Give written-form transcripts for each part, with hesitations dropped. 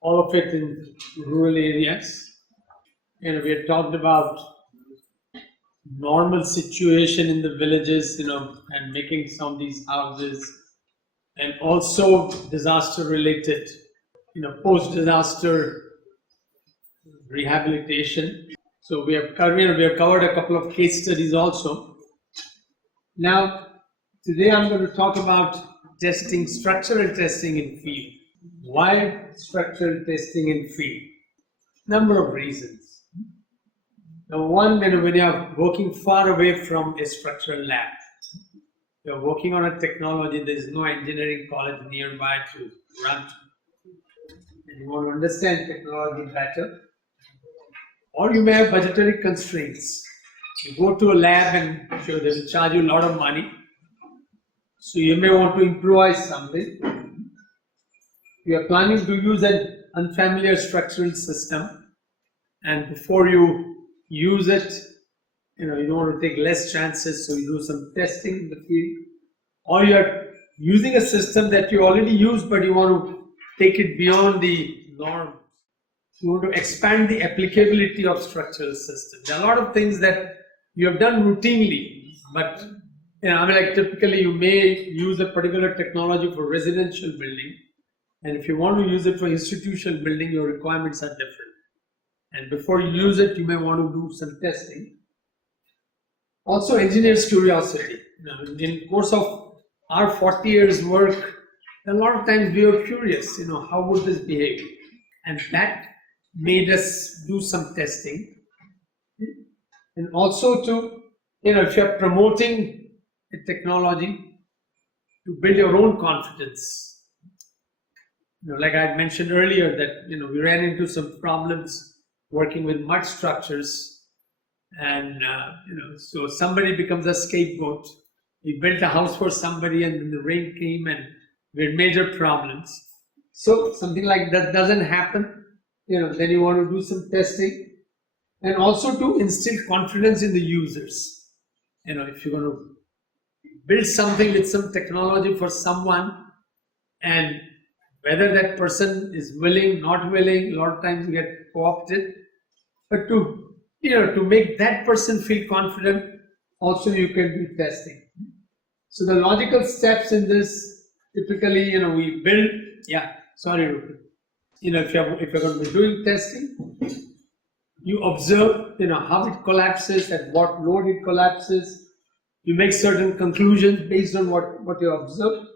all of it in rural areas. We had talked about normal situation in the villages, and making some of these houses, and also disaster related, post-disaster rehabilitation. So we have covered a couple of case studies also. Now, today I'm going to talk about testing, structural testing in field. Why structural testing in field? Number of reasons. Now, one, when you are working far away from a structural lab, you're working on a technology, there is no engineering college nearby to run to, and you want to understand technology better, or you may have budgetary constraints. You go to a lab and sure, they will charge you a lot of money, so you may want to improvise something. You are planning to use an unfamiliar structural system, and before you use it, you don't want to take less chances, so you do some testing in the field. Or you are using a system that you already use, but you want to take it beyond the norm. You want to expand the applicability of structural systems. There are a lot of things that you have done routinely, but typically you may use a particular technology for residential building, and if you want to use it for institutional building, your requirements are different. And before you use it, you may want to do some testing. Also, engineers' curiosity. In the course of our 40 years work, a lot of times we were curious, how would this behave? And that made us do some testing. And also to, if you're promoting a technology, to build your own confidence. Like I had mentioned earlier that, we ran into some problems working with mud structures, and so somebody becomes a scapegoat. We built a house for somebody, and then the rain came and we had major problems. So something like that doesn't happen. Then you want to do some testing, and also to instill confidence in the users. If you're going to build something with some technology for someone, and whether that person is willing, not willing, a lot of times you get co-opted, but to make that person feel confident, also you can do testing. So the logical steps in this, typically, we build. Yeah, sorry, Rupert. If you're going to be doing testing, you observe, how it collapses, at what load it collapses. You make certain conclusions based on what you observe.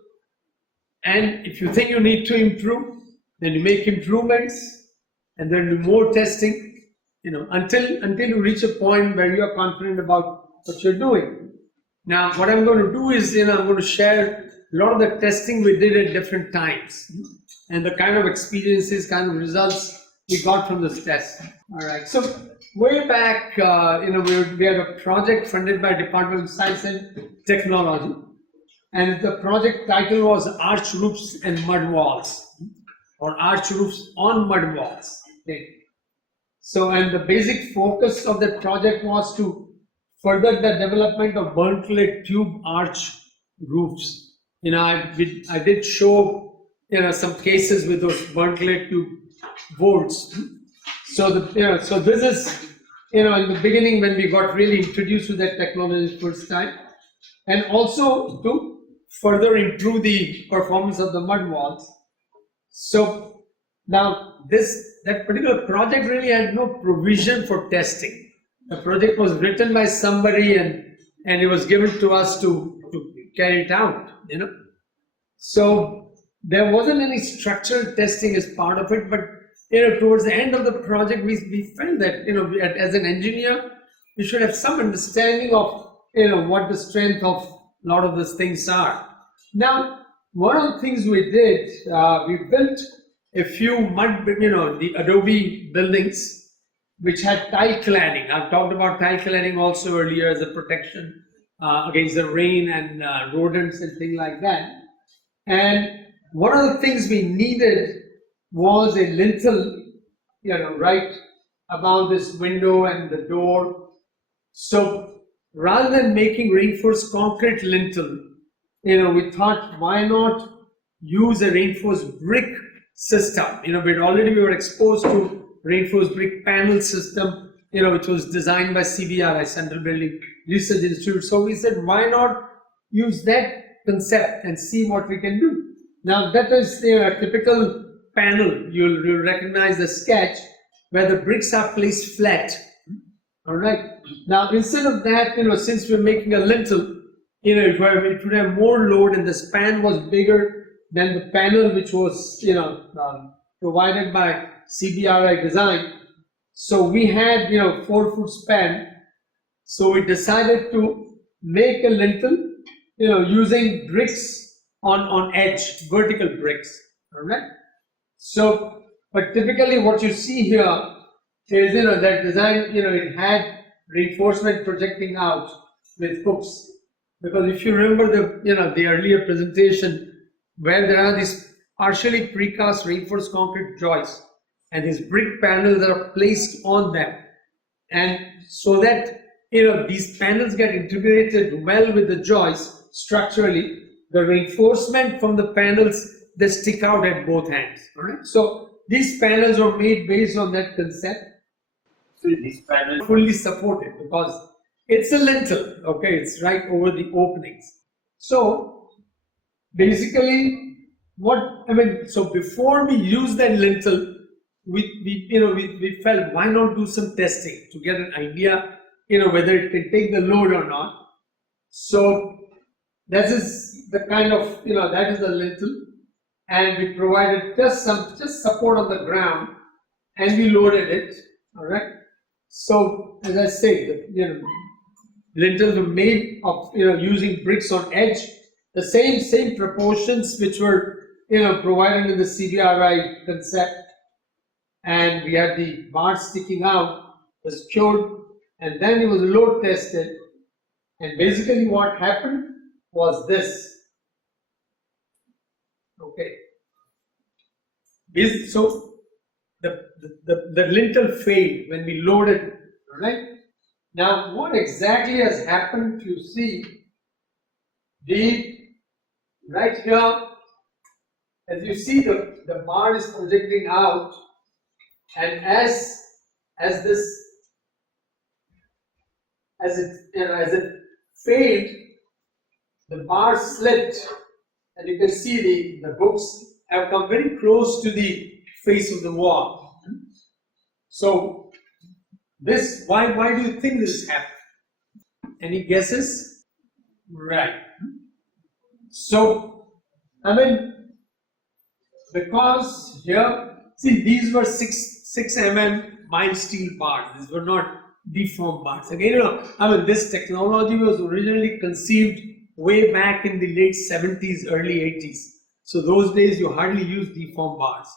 And if you think you need to improve, then you make improvements, and then do more testing, until you reach a point where you are confident about what you're doing. Now, what I'm going to do is, I'm going to share a lot of the testing we did at different times, and the kind of experiences, kind of results we got from this test. All right. So way back, we had a project funded by Department of Science and Technology, and the project title was Arch Roofs and Mud Walls, or Arch Roofs on Mud Walls. Okay. So, and the basic focus of that project was to further the development of burnt clay tube arch roofs. I did show some cases with those burnt clay tube boards. So so this is in the beginning when we got really introduced to that technology first time, and also to further improve the performance of the mud walls. So now that particular project really had no provision for testing. The project was written by somebody, and it was given to us to carry it out, So there wasn't any structural testing as part of it, but towards the end of the project, we felt that as an engineer, you should have some understanding of what the strength of a lot of these things are. Now, one of the things we did, we built a few mud, the adobe buildings, which had tile cladding. I've talked about tile cladding also earlier as a protection against the rain and rodents and things like that. And one of the things we needed was a lintel, right above this window and the door. So rather than making reinforced concrete lintel, we thought, why not use a reinforced brick system. We were exposed to reinforced brick panel system, which was designed by CBRI, Central Building Research Institute. So we said, why not use that concept and see what we can do? Now that is a typical panel. You'll recognize the sketch where the bricks are placed flat. All right. Now instead of that, since we're making a lintel, it would have more load, and the span was bigger than the panel which was provided by CBRI design. So we had 4-foot span. So we decided to make a lintel using bricks on edge, vertical bricks. All right. So, but typically what you see here is that design, it had reinforcement projecting out with hooks. Because if you remember the earlier presentation, where there are these partially precast reinforced concrete joists and these brick panels that are placed on them, and so that these panels get integrated well with the joists structurally, the reinforcement from the panels, they stick out at both ends. All right. So these panels are made based on that concept. So these panels fully supported because it's a lintel. Okay, it's right over the openings. So basically, so before we use that lintel, we felt, why not do some testing to get an idea, whether it can take the load or not. So that is the kind of, that is the lintel, and we provided just support on the ground, and we loaded it. All right. So as I say, lintels were made of using bricks on edge, the same proportions which were provided in the CBRI concept, and we had the bars sticking out, was cured, and then it was load tested, and basically what happened was this. Okay. So the lintel failed when we loaded, right? Now what exactly has happened, you see, right here, as you see, the bar is projecting out, and as it failed, the bar slipped, and you can see the hooks have come very close to the face of the wall. So this, why do you think this happened? Any guesses? Right. So because here, see, these were 6 mm mild steel bars. These were not deformed bars. Again, this technology was originally conceived way back in the late 70s, early 80s. So those days you hardly use deformed bars,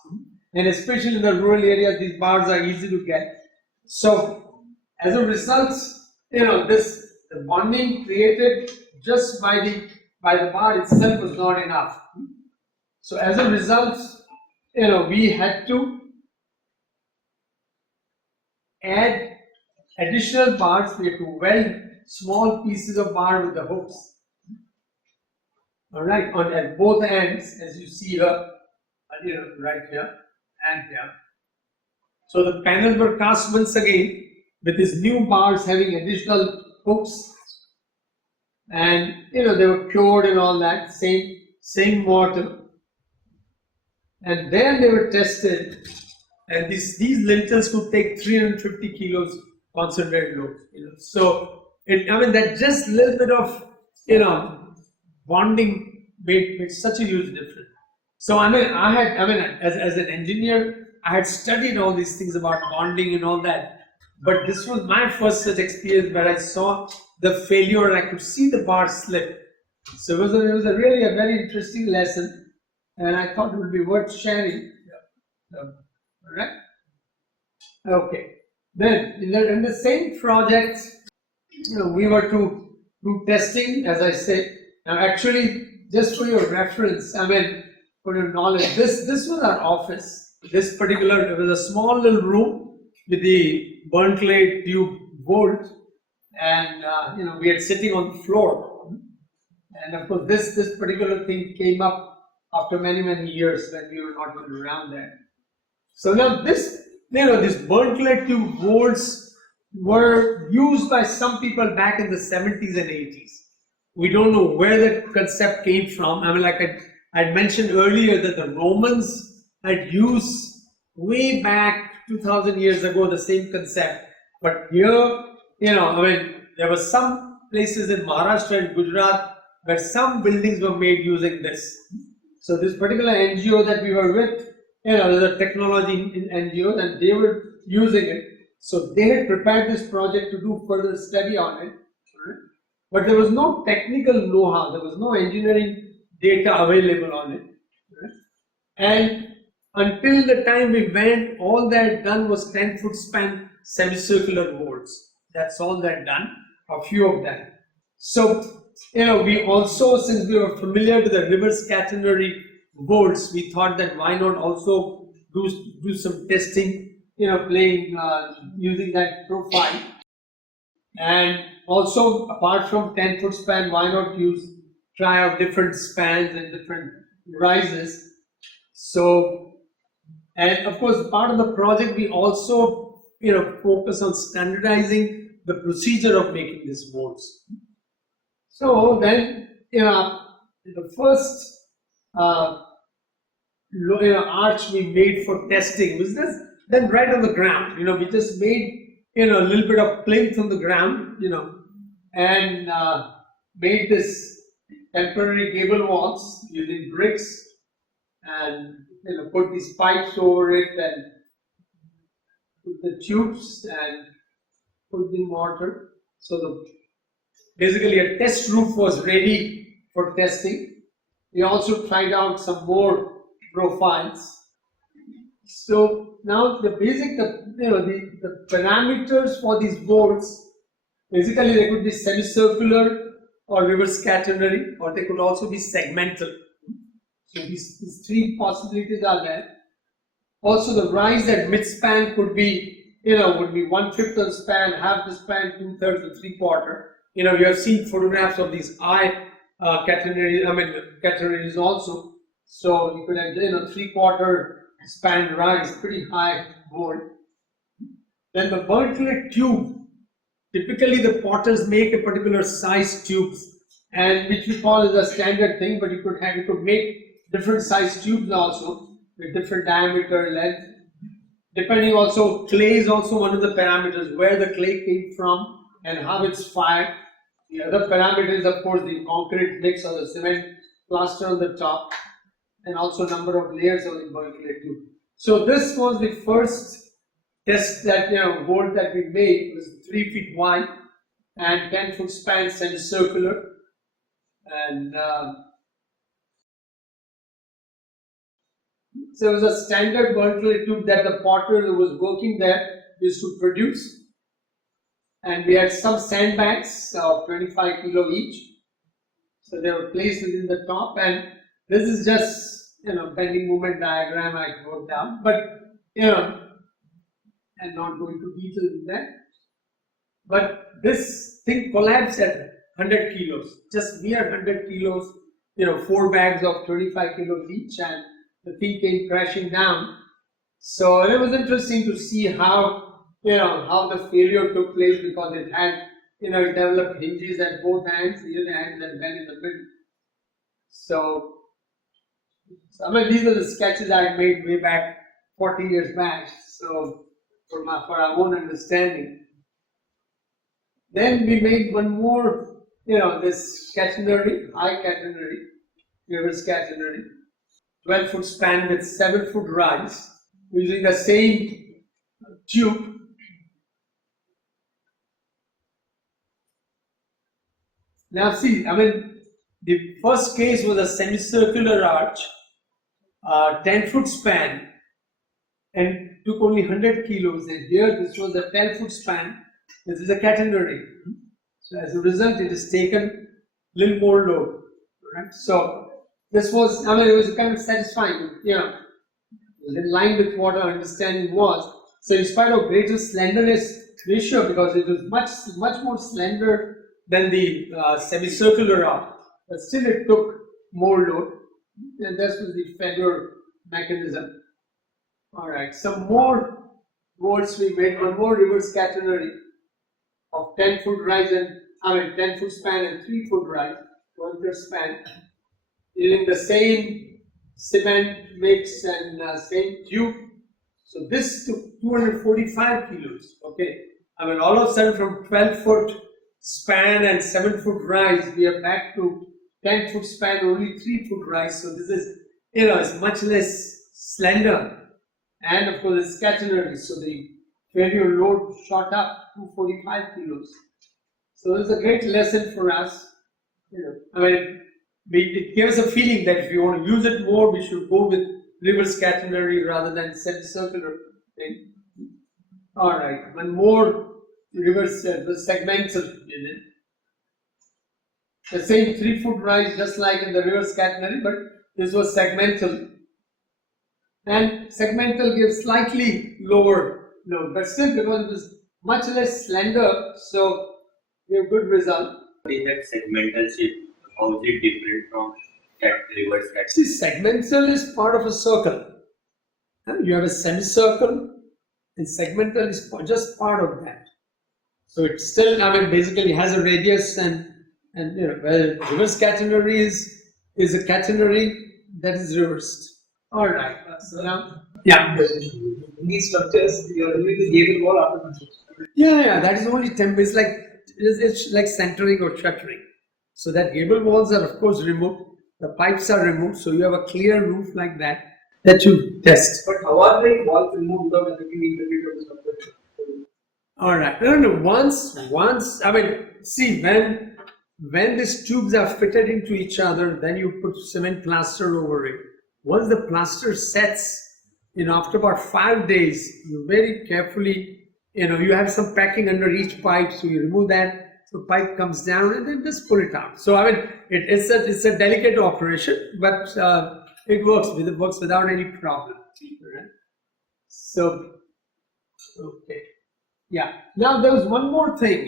and especially in the rural areas, these bars are easy to get. So as a result, the bonding created just by the bar itself was not enough. So as a result, we had to add additional bars. We had to weld small pieces of bar with the hooks. All right, at both ends, as you see here, right here and here. So the panels were cast once again with these new bars having additional hooks, and they were cured and all that, same mortar, and then they were tested, and these lintels could take 350 kilos concentrated load. So that just little bit of bonding made such a huge difference. So as an engineer, I had studied all these things about bonding and all that, but this was my first such experience where I saw the failure and I could see the bar slip. So it was really a very interesting lesson, and I thought it would be worth sharing. All right. Okay. Then in the same project, we were to do testing, as I said. Now, actually, just for your reference, for your knowledge, this was our office. This particular, it was a small little room with the burnt clay tube board, and we had sitting on the floor. And of course, this particular thing came up after many years when we were not going around there. So now these burnt lead tube molds were used by some people back in the 70s and 80s. We don't know where that concept came from. I mean, like I'd mentioned earlier that the Romans had used way back 2000 years ago the same concept. But here, there were some places in Maharashtra and Gujarat where some buildings were made using this. So this particular NGO that we were with, there's a technology NGO, and they were using it. So they had prepared this project to do further study on it. Right? But there was no technical know-how, there was no engineering data available on it. Right? And until the time we went, all that done was 10-foot span semicircular molds. That's all that done, a few of them. So, we also, since we were familiar with the reverse catenary molds, we thought that why not also do some testing, using that profile. And also, apart from 10-foot span, why not try out different spans and different rises. So, and of course, part of the project, we also, focus on standardizing the procedure of making these molds. So then, the first arch we made for testing was this, then right on the ground. We just made, a little bit of plinth on the ground, and made this temporary gable walls using bricks, and put these pipes over it and put the tubes and put the mortar. So basically a test roof was ready for testing. We also tried out some more profiles. So now the parameters for these boards, basically they could be semicircular or reverse catenary, or they could also be segmental. So these three possibilities are there. Also the rise at mid-span could be, would be 1/5 of the span, half the span, 2/3 or 3/4. You have seen photographs of these catenaries also. So you could have 3/4 span rise, pretty high board. Then the burnt lead tube. Typically the potters make a particular size tubes, and which we call as a standard thing, but you could make different size tubes also with different diameter, length. Depending also, clay is also one of the parameters, where the clay came from and how it's fired. The other parameter is of course the concrete mix or the cement plaster on the top, and also number of layers of the burnt lead tube. So this was the first test that board that we made. It was 3 feet wide and 10-foot span, semicircular, and so it was a standard burnt lead tube that the potter who was working there used to produce. And we had some sandbags of 25 kilo each. So they were placed within the top, and this is just bending moment diagram I wrote down, but I'm not going to detail in that. But this thing collapsed at 100 kilos, just mere 100 kilos, 4 bags of 25 kilos each, and the thing came crashing down. So it was interesting to see how the failure took place, because it had it developed hinges at both ends, the other ends, and then in the middle. So these are the sketches I made way back 40 years back. So for our own understanding. Then we made one more, this catenary, high catenary, reverse catenary, 12-foot span with 7-foot rise, using the same tube. Now see, the first case was a semicircular arch, 10-foot span, and took only 100 kilos. And here this was a 10-foot span. This is a catenary. So as a result, it is taken a little more load. Right? So this was, it was kind of satisfying. It was in line with what our understanding was. So in spite of greater slenderness ratio, because it was much more slender than the semicircular arc, but still it took more load. And this was the failure mechanism. All right, some more bolts we made, one more reverse catenary of 10-foot rise and 10-foot span and 3-foot rise, 1/3 span, using the same cement mix and same tube. So this took 245 kilos. Okay, all of a sudden from 12-foot span and 7-foot rise, we are back to 10-foot span, only 3-foot rise. So this is, it's much less slender, and of course it's catenary. So the failure load shot up to 45 kilos. So this is a great lesson for us. It gives a feeling that if you want to use it more, we should go with reverse catenary rather than semicircular thing. All right, one more reverse the segmental in it. The same 3-foot rise, just like in the reverse catenary, but this was segmental. And segmental gives slightly lower load, but still because it was much less slender, so we have good result. They have segmental shape. How is it different from reverse catenary? See, segmental is part of a circle. You have a semicircle, and segmental is just part of that. So it still, basically has a radius, and well, reverse catenary is a catenary that is reversed. All right. So now, yeah. In these structures, you are doing the gable wall after construction. Yeah, that is only it's like centering or shuttering. So that gable walls are of course removed, the pipes are removed, so you have a clear roof like that you test. But how are the walls removed without affecting the integrity of the structure? All right. No. Once, see, when these tubes are fitted into each other, then you put cement plaster over it. Once the plaster sets, after about 5 days, you very carefully, you have some packing under each pipe, so you remove that. So pipe comes down and then just pull it out. So it's a delicate operation, but it works without any problem. Right? So okay, yeah. Now there was one more thing.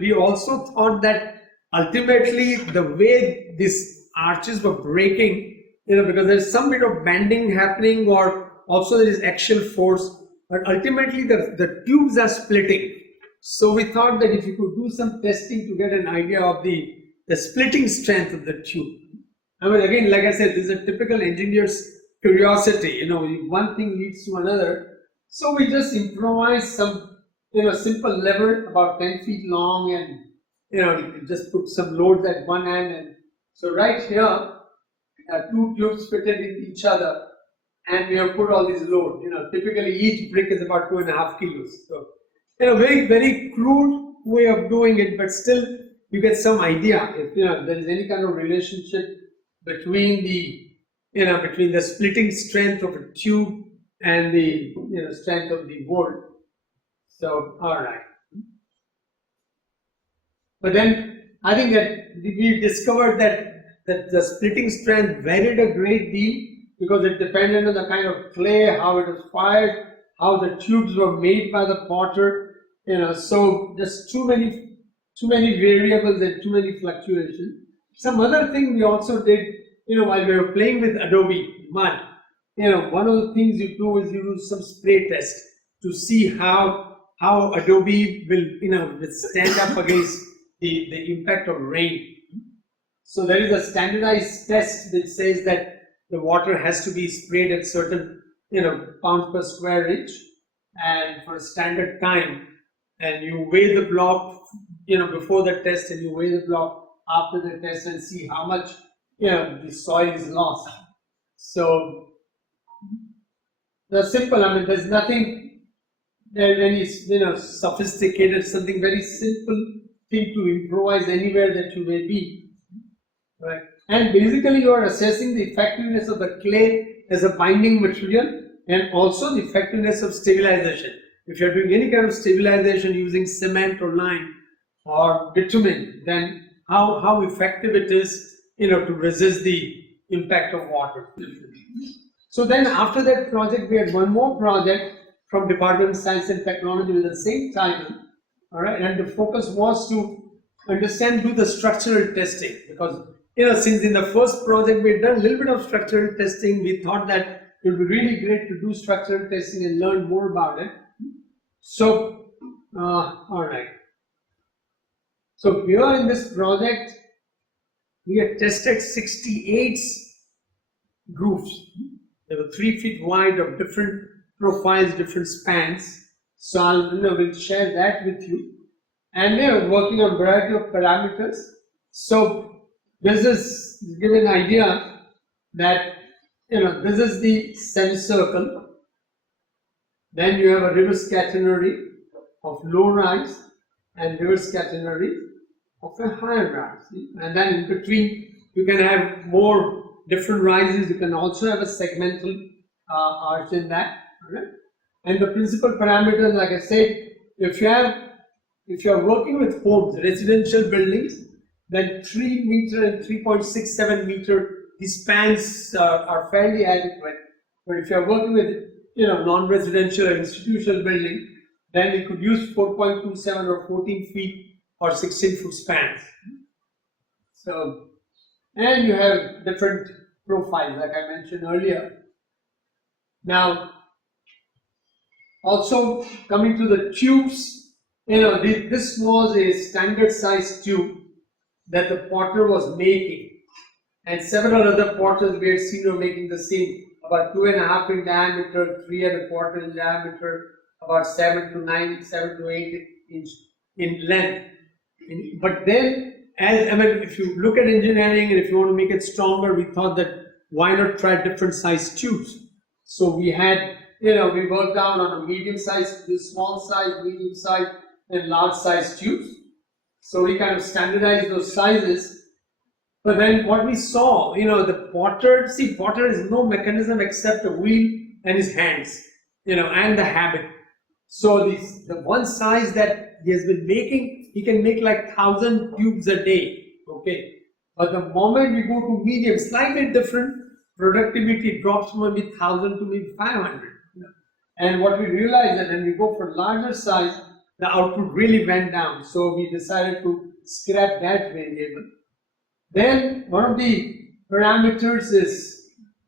We also thought that ultimately the way these arches were breaking, because there's some bit of bending happening, or also there is axial force, but ultimately the tubes are splitting. So we thought that if you could do some testing to get an idea of the splitting strength of the tube. Again, like I said, this is a typical engineer's curiosity. One thing leads to another. So we just improvised some, simple lever about 10 feet long, and you just put some loads at one end. And so right here, 2 tubes fitted in each other, and we have put all these loads. Typically each brick is about 2.5 kilos. So very, very crude way of doing it, but still you get some idea if there is any kind of relationship between the splitting strength of a tube and the strength of the bolt. So all right. But then I think that we discovered that the splitting strength varied a great deal because it depended on the kind of clay, how it was fired, how the tubes were made by the potter. So just too many variables and too many fluctuations. Some other thing we also did, while we were playing with Adobe Mud, one of the things you do is you do some spray test to see how Adobe will stand up against the impact of rain. So there is a standardized test that says that the water has to be sprayed at certain pounds per square inch and for a standard time. And you weigh the block, before the test, and you weigh the block after the test and see how much, the soil is lost. So that's simple. There's nothing any, sophisticated. Something very simple thing to improvise anywhere that you may be, right? And basically, you are assessing the effectiveness of the clay as a binding material and also the effectiveness of stabilization. If you're doing any kind of stabilization using cement or lime or bitumen, then how effective it is, to resist the impact of water. So then after that project, we had one more project from Department of Science and Technology with the same title, all right, and the focus was to do the structural testing, because since in the first project we had done a little bit of structural testing, we thought that it would be really great to do structural testing and learn more about it. So, all right. So here in this project, we had tested 68 roofs. They were 3 feet wide of different profiles, different spans. So we'll share that with you. And we are working on a variety of parameters. So this is to give an idea that this is the semicircle. Then you have a reverse catenary of low rise and reverse catenary of a higher rise. And then in between you can have more different rises. You can also have a segmental arch in that. Right? And the principal parameters, like I said, if you are working with homes, residential buildings, then 3 meter and 3.67 meter, the spans are fairly adequate. But if you are working with non-residential or institutional building, then you could use 4.27 or 14 feet or 16 foot spans. So, and you have different profiles, like I mentioned earlier. Now, also coming to the tubes, this was a standard size tube that the potter was making, and several other potters we had seen were making the same, about 2.5 in diameter, 3.25 in diameter, about 7 to 8 inch in length. But then, if you look at engineering and if you want to make it stronger, we thought that why not try different size tubes? So we had, we worked down on a medium size, small size, medium size, and large size tubes. So we kind of standardized those sizes. But then what we saw, the potter is no mechanism except a wheel and his hands, and the habit. So the one size that he has been making, he can make like 1,000 tubes a day, okay? But the moment we go to medium, slightly different, productivity drops from maybe 1,000 to maybe 500. And what we realized that when we go for larger size, the output really went down. So we decided to scrap that variable. Then one of the parameters is,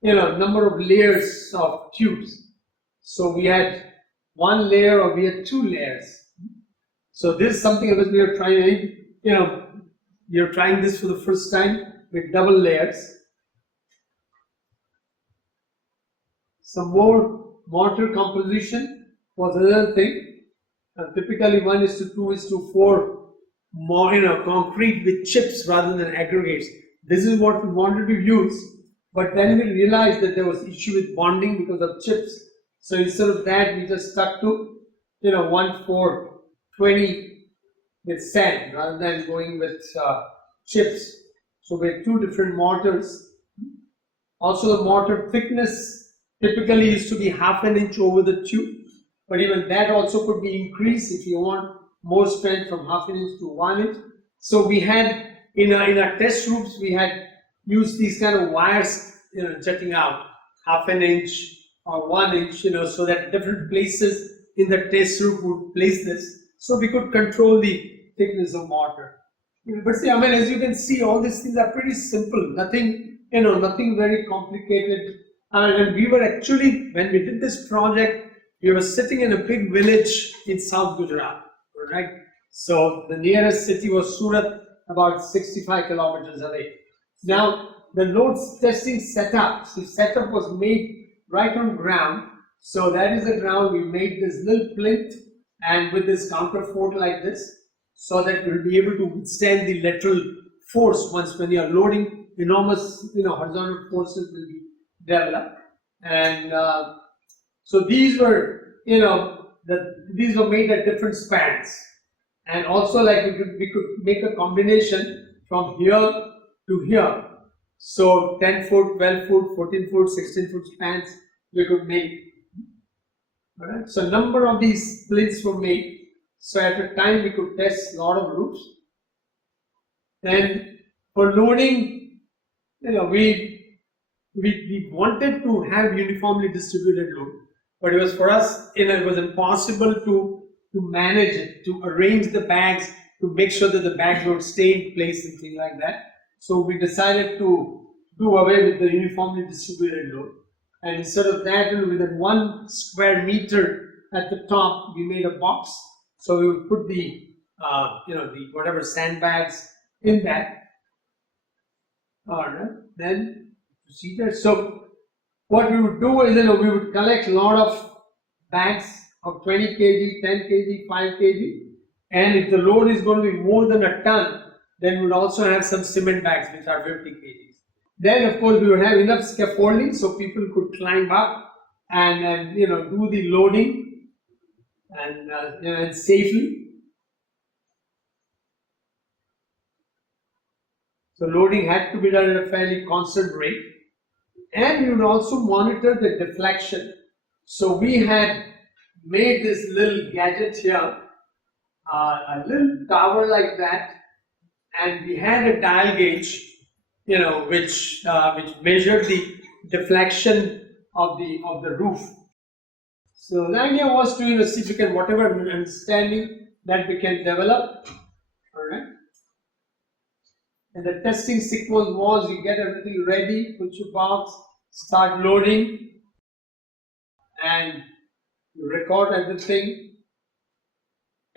number of layers of tubes. So we had one layer or we had 2 layers. So this is something that we are trying, you're trying this for the first time with double layers. Some more mortar composition was another thing. Typically 1:2:4 more, concrete with chips rather than aggregates. This is what we wanted to use, but then we realized that there was issue with bonding because of chips. So instead of that, we just stuck to 1:4:20 with sand rather than going with chips. So we had 2 different mortars. Also, the mortar thickness typically used to be 1/2 inch over the tube, but even that also could be increased if you want more strength from 1/2 inch to 1 inch. So we had in our test roofs we had used these kind of wires, jutting out 1/2 inch or 1 inch, so that different places in the test roof would place this, so we could control the thickness of mortar. But see, as you can see, all these things are pretty simple. Nothing, nothing very complicated. And we were actually, when we did this project, we were sitting in a big village in South Gujarat, right? So the nearest city was Surat, about 65 kilometers away. Now, the load testing setup was made right on ground. So that is the ground. We made this little plinth and with this counterfort like this, so that we'll be able to withstand the lateral force when you are loading. Enormous, horizontal forces will be developed. And so these were, these were made at different spans. And also, like we could make a combination from here to here. So 10 foot, 12 foot, 14 foot, 16 foot spans we could make. Alright, so number of these splits were made. So at a time we could test a lot of roofs. Then for loading, we wanted to have uniformly distributed load, but it was for us, it was impossible to manage it, to arrange the bags, to make sure that the bags would stay in place and things like that. So we decided to do away with the uniformly distributed load. And instead of that, within 1 square meter at the top, we made a box. So we would put the, the whatever sandbags in that. Alright, then procedure. So what we would do is, we would collect a lot of bags of 20 kg, 10 kg, 5 kg. And if the load is going to be more than a ton, then we would also have some cement bags which are 50 kg. Then of course we would have enough scaffolding so people could climb up and do the loading and safely. So loading had to be done at a fairly constant rate, and we would also monitor the deflection. So we had made this little gadget here, a little tower like that, and we had a dial gauge, which measured the deflection of the roof. So the idea was to see if we can, whatever understanding that we can develop, all right. And the testing sequence was, you get everything ready, put your box, start loading, and you record everything.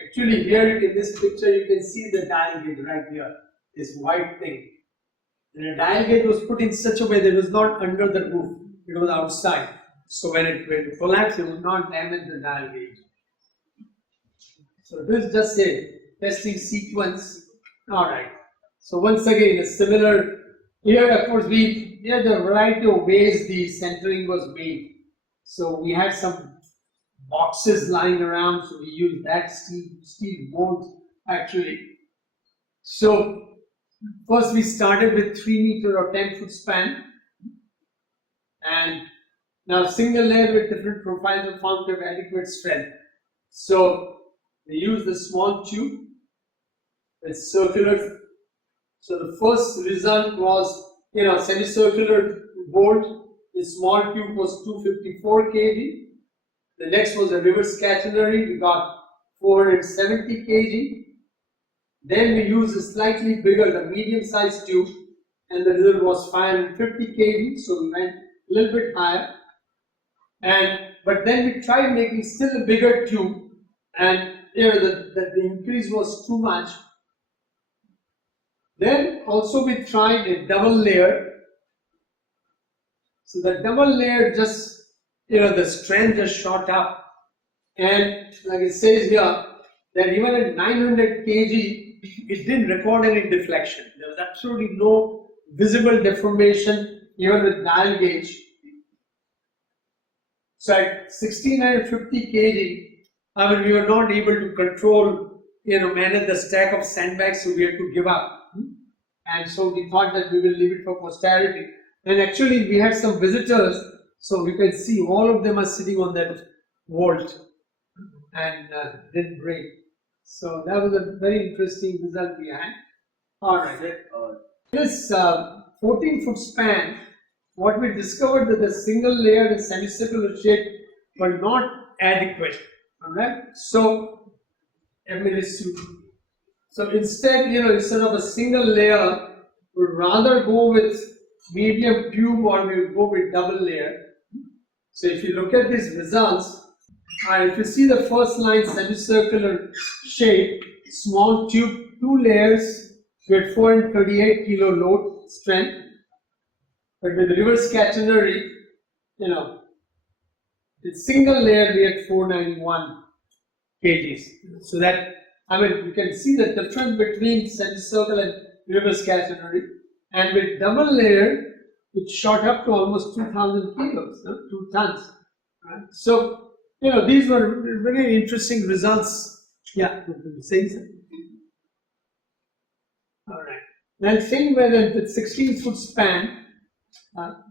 Actually, here in this picture, you can see the dial gauge right here, this white thing. And the dial gauge was put in such a way that it was not under the roof, it was outside. So when it collapsed, it would not damage the dial gauge. So this is just a testing sequence. All right. So once again, a similar, here of course we had a variety of ways the centering was made. So we had some boxes lying around, so we used that steel boards actually. So first we started with 3 meter or 10 foot span, and now single layer with different profiles are found to have adequate strength. So we use the small tube with circular. So the first result was, semicircular bolt. The small tube was 254 kg. The next was a reverse catenary. We got 470 kg. Then we used a slightly bigger, the medium-sized tube, and the result was 550 kg. So we went a little bit higher. But then we tried making still a bigger tube, and the increase was too much. Then also we tried a double layer. So the double layer just, the strength just shot up. And like it says here, that even at 900 kg, it didn't record any deflection. There was absolutely no visible deformation, even with dial gauge. So at 1650 kg, we were not able to control, manage the stack of sandbags, so we had to give up. And so we thought that we will leave it for posterity. And actually, we had some visitors, so you can see all of them are sitting on that vault and didn't break. So that was a very interesting result we had. All right. This 14-foot span, what we discovered that the single layer and semicircular shape were not adequate. All right. So, so instead, instead of a single layer, we'd rather go with medium tube, or we would go with double layer. So if you look at these results, if you see the first line, semicircular shape, small tube, 2 layers with 438 kilo load strength. But with the reverse catenary, with single layer we had 491 kgs. So that, you can see the difference between semicircle and reverse catenary. And with double layer, it shot up to almost 2,000 kilos, 2 tons. Right? So, these were very interesting results. Yeah, saying something. All right. Then same way with 16-foot span,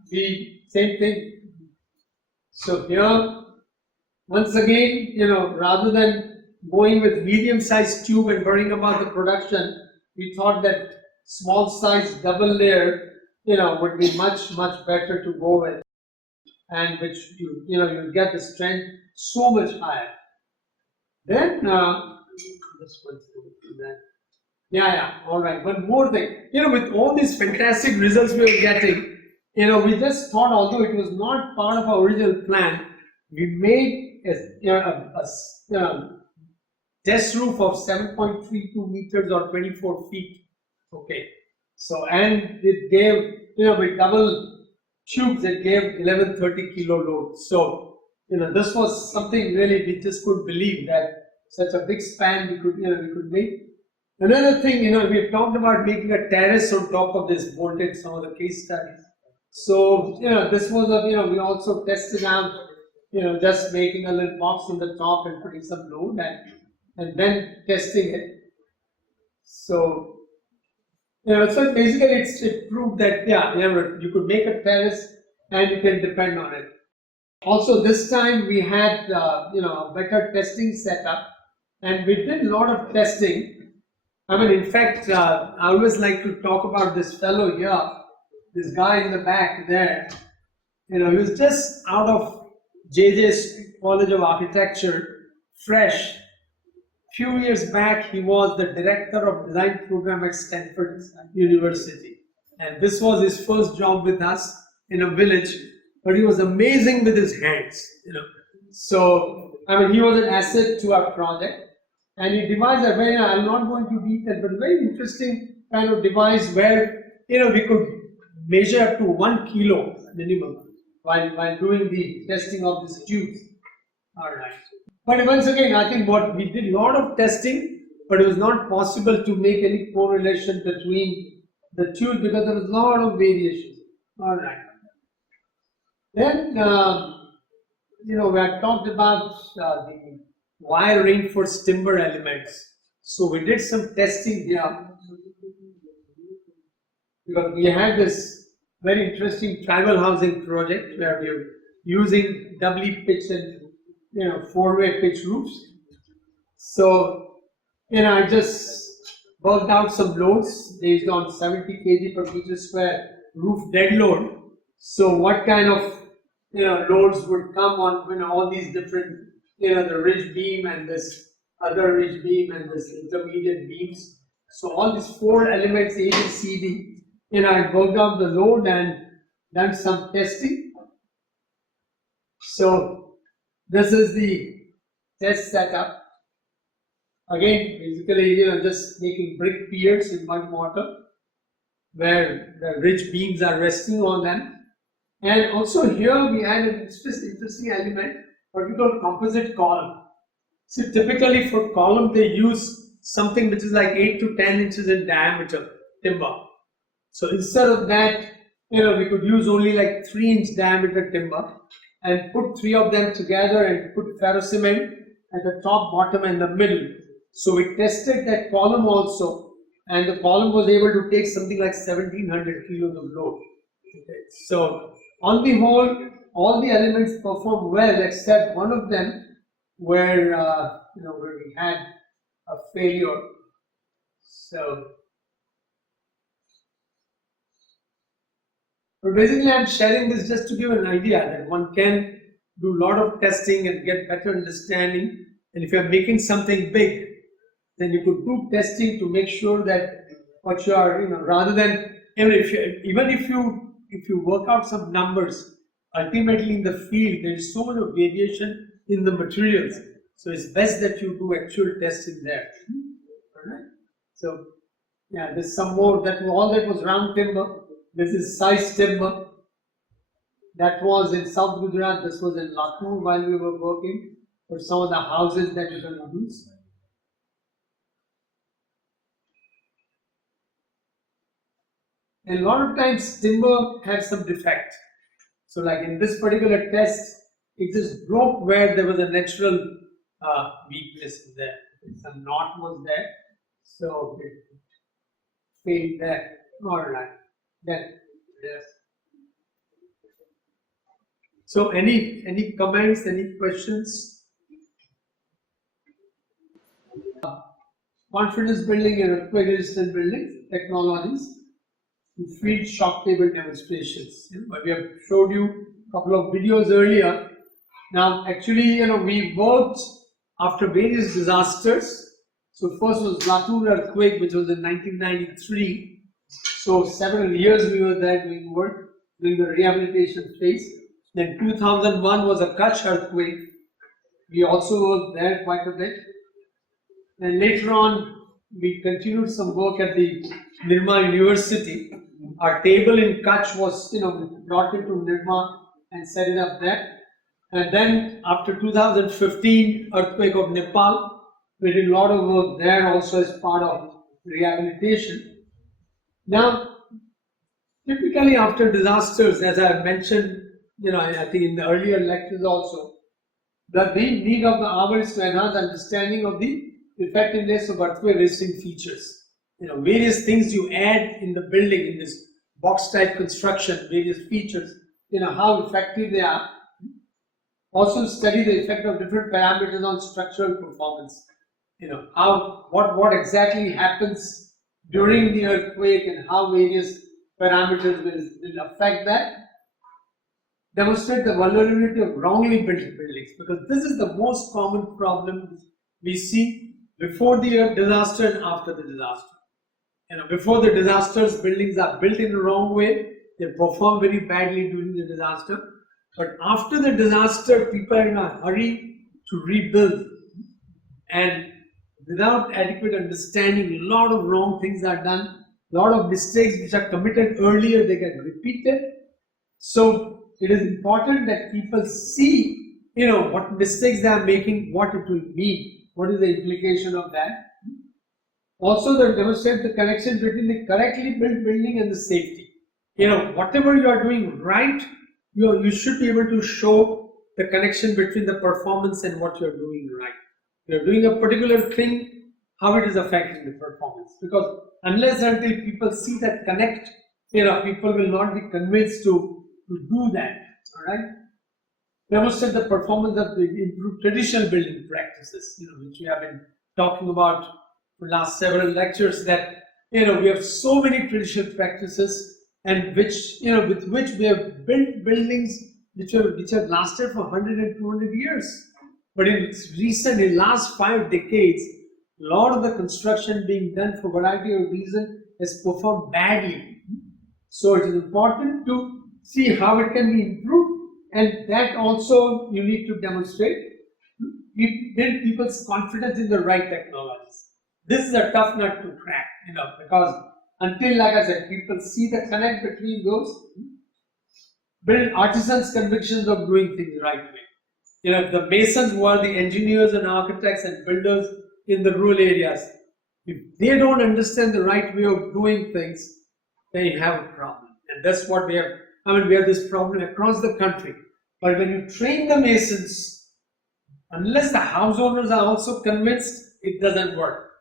same thing. So here, once again, rather than going with medium-sized tube and worrying about the production, we thought that small-sized double layer, would be much better to go with, and which you get the strength so much higher. Then this one's going to that. Yeah. All right. One more thing. With all these fantastic results we were getting, we just thought, although it was not part of our original plan, we made a test roof of 7.32 meters or 24 feet. Okay. So, and it gave, with double tubes, it gave 1130 kilo load. So, this was something really we just couldn't believe that such a big span we could make. Another thing, we've talked about making a terrace on top of this, bolted some of the case studies. So, this was we also tested out, just making a little box on the top and putting some load and then testing it. So, so basically it proved that, you could make a terrace and you can depend on it. Also, this time we had, a better testing setup and we did a lot of testing. I mean, in fact, I always like to talk about this fellow here, this guy in the back there. He was just out of JJ's College of Architecture, fresh. Few years back, he was the director of design program at Stanford University. And this was his first job with us in a village, but he was amazing with his hands. So, I mean, he was an asset to our project. And he devised a very, I'm not going to detail, but very interesting kind of device where, we could measure up to 1 kilo minimum while doing the testing of these tubes. All right. But once again, I think what we did a lot of testing, but it was not possible to make any correlation between the tubes because there was a lot of variations. All right. Then, we had talked about the wire reinforced timber elements. So we did some testing here because we had this very interesting tribal housing project where we were using doubly pitched and four-way pitch roofs. So I just worked out some loads based on 70 kg per meter square roof dead load. So what kind of loads would come on all these different the ridge beam and this other ridge beam and this intermediate beams. So all these four elements A, B, C, D, I worked out the load and done some testing. So this is the test setup. Again, basically, just making brick piers in mud mortar where the ridge beams are resting on them. And also here we had an interesting element, what we call composite column. So typically for column they use something which is like 8 to 10 inches in diameter timber. So instead of that, we could use only like 3-inch diameter timber and put 3 of them together and put ferro cement at the top, bottom and the middle. So we tested that column also, and the column was able to take something like 1700 kilos of load. Okay. So on the whole, all the elements performed well except one of them where where we had a failure. So basically I'm sharing this just to give an idea that one can do a lot of testing and get better understanding. And if you're making something big, then you could do testing to make sure that what you are, rather than even if you work out some numbers, ultimately in the field there is so much of variation in the materials. So it's best that you do actual testing there. Alright. So yeah, there's some more. All that was round timber. This is size timber. That was in South Gujarat. This was in Latur while we were working for some of the houses that we can use. And a lot of times timber has some defect. So like in this particular test, it just broke where there was a natural weakness there. Some knot was there. So it failed there. Alright. Then yes. So any comments, any questions? Confidence building and earthquake resistant building technologies. Field shock table demonstrations. We have showed you a couple of videos earlier. Now, actually, we worked after various disasters. So first was Latur earthquake, which was in 1993. So several years we were there doing work, doing the rehabilitation phase. Then 2001 was a Kutch earthquake. We also were there quite a bit. And later on, we continued some work at the Nirma University. Our table in Kutch was, brought into Nirma and set it up there. And then after 2015 earthquake of Nepal, we did a lot of work there also as part of rehabilitation. Now, typically after disasters, as I mentioned, I think in the earlier lectures also, the main need of the hour is to enhance understanding of the effectiveness of earthquake resisting features. Various things you add in the building in this box type construction, various features, how effective they are. Also study the effect of different parameters on structural performance. What exactly happens during the earthquake and how various parameters will affect that. Demonstrate the vulnerability of wrongly built buildings, because this is the most common problem we see before the disaster and after the disaster. Before the disasters, buildings are built in the wrong way, they perform very badly during the disaster. But after the disaster, people are in a hurry to rebuild, and without adequate understanding, a lot of wrong things are done, a lot of mistakes which are committed earlier, they get repeated. So it is important that people see, what mistakes they are making, what it will mean, what is the implication of that. Also, they demonstrate the connection between the correctly built building and the safety. Whatever you are doing right, you should be able to show the connection between the performance and what you are doing right. You're doing a particular thing, how it is affecting the performance. Because unless until people see that connect, people will not be convinced to do that. All right. Demonstrate the performance of the improved traditional building practices, which we have been talking about for the last several lectures. That we have so many traditional practices, and with which we have built buildings which have lasted for 100 and 200 years. But in last 5 decades, a lot of the construction being done for a variety of reasons has performed badly. So it is important to see how it can be improved, and that also you need to demonstrate. Build people's confidence in the right technologies. This is a tough nut to crack, because until, like I said, people see the connect between those, build artisans' convictions of doing things right way. The masons who are the engineers and architects and builders in the rural areas, if they don't understand the right way of doing things, they have a problem. And that's what we have. We have this problem across the country. But when you train the masons, unless the house owners are also convinced, it doesn't work.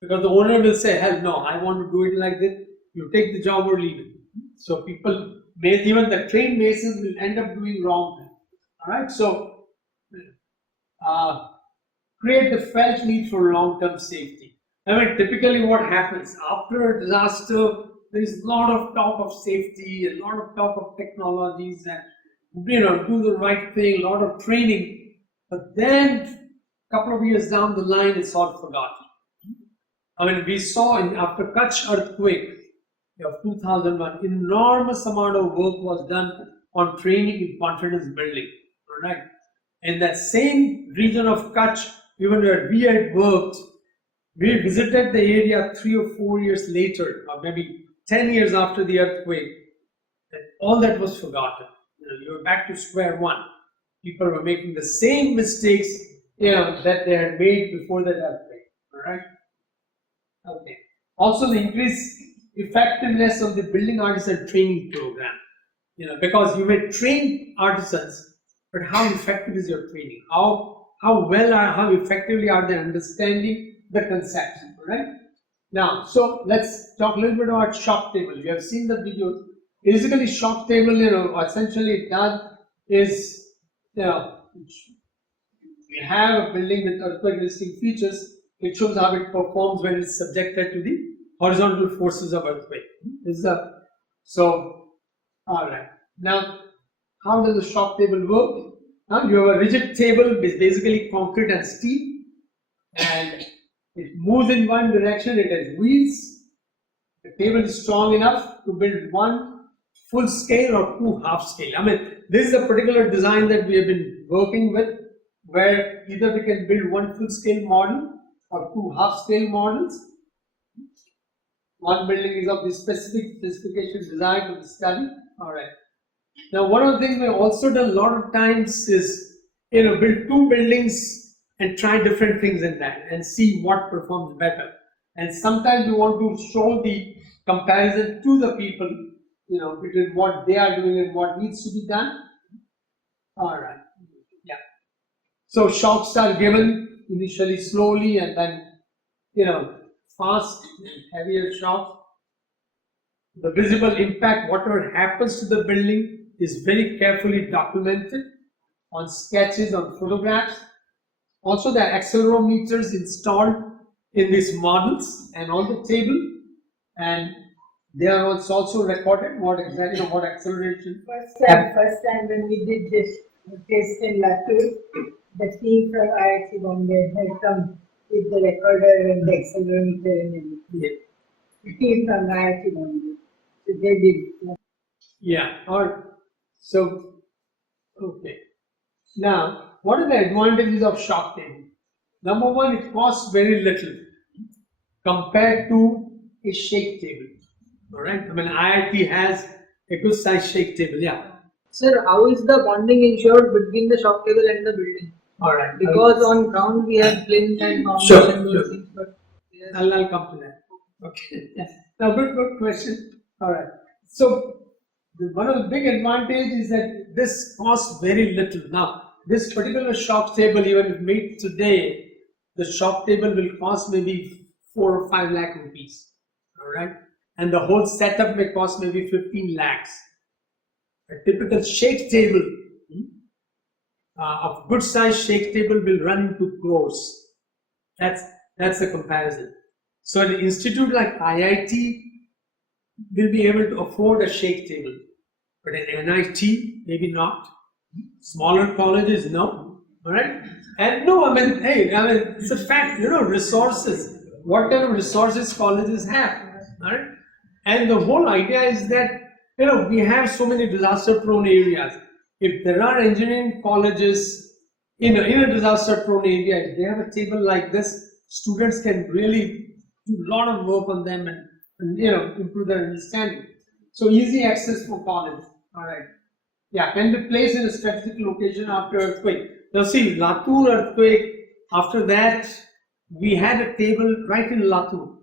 Because the owner will say, hell no, I want to do it like this. You take the job or leave it. So even the trained masons will end up doing wrong things. All right. So create the felt need for long-term safety. Typically what happens after a disaster, there is a lot of talk of safety, a lot of talk of technologies, and do the right thing, a lot of training. But then a couple of years down the line, it's all forgotten. We saw after Kutch earthquake of 2001, enormous amount of work was done on training in confidence building. All right. In that same region of Kutch, even where we had worked, we visited the area 3 or 4 years later, or maybe 10 years after the earthquake, and all that was forgotten. You were back to square one. People were making the same mistakes that they had made before that earthquake. All right. Okay. Also, the increased effectiveness of the building artisan training program. Because you may train artisans, but how effective is your training? How effectively are they understanding the concept? Right? Now, so let's talk a little bit about shock table. You have seen the videos. Basically, shock table, essentially it does is, we have a building with earthquake resisting features. It shows how it performs when it's subjected to the horizontal forces of earthquake. All right. Now, how does the shock table work? You have a rigid table, which is basically concrete and steel, and It moves in one direction, it has wheels. The table is strong enough to build one full scale or two half scale. I mean, this is a particular design that we have been working with, where either we can build one full scale model or two half scale models. One building is of the specific specification designed for the study. All right. Now, one of the things we've also done a lot of times is, build two buildings and try different things in that and see what performs better. And sometimes you want to show the comparison to the people, between what they are doing and what needs to be done. All right. Yeah. So shocks are given initially slowly and then, fast and heavier shocks. The visible impact, whatever happens to the building, is very carefully documented on sketches, on photographs. Also, there are accelerometers installed in these models and on the table, and they are also recorded what exactly what acceleration. First time when we did this test in Latur, the team from IIT Bombay had come with the recorder and the accelerometer and everything. Yeah. The team from IIT Bombay. So they did. Yeah. Or so. Okay. Now, what are the advantages of shock table? Number one, it costs very little compared to a shake table. All right. I mean, IIT has a good size shake table. Yeah. Sir, how is the bonding ensured between the shock table and the building? All right. Because on ground we have plinth and Sure, foundation and those sure. things, but yes. I'll come to that. Okay. Yes. Now, good question. All right. So, one of the big advantages is that this costs very little. Now, this particular shock table, even if made today, the shock table will cost maybe 4 or 5 lakh rupees. All right. And the whole setup may cost maybe 15 lakhs. A typical shake table, a good size shake table will run into crores. That's the comparison. So an institute like IIT will be able to afford a shake table, but an NIT maybe not. Smaller colleges, no. All right. And no, I mean, it's a fact. Resources, whatever resources colleges have. All right. And the whole idea is that we have so many disaster-prone areas. If there are engineering colleges in a disaster-prone area, if they have a table like this, students can really do a lot of work on them and improve their understanding. So easy access for college. All right. Yeah, can be placed in a strategic location after earthquake. Now see, Latur earthquake. After that, we had a table right in Latur,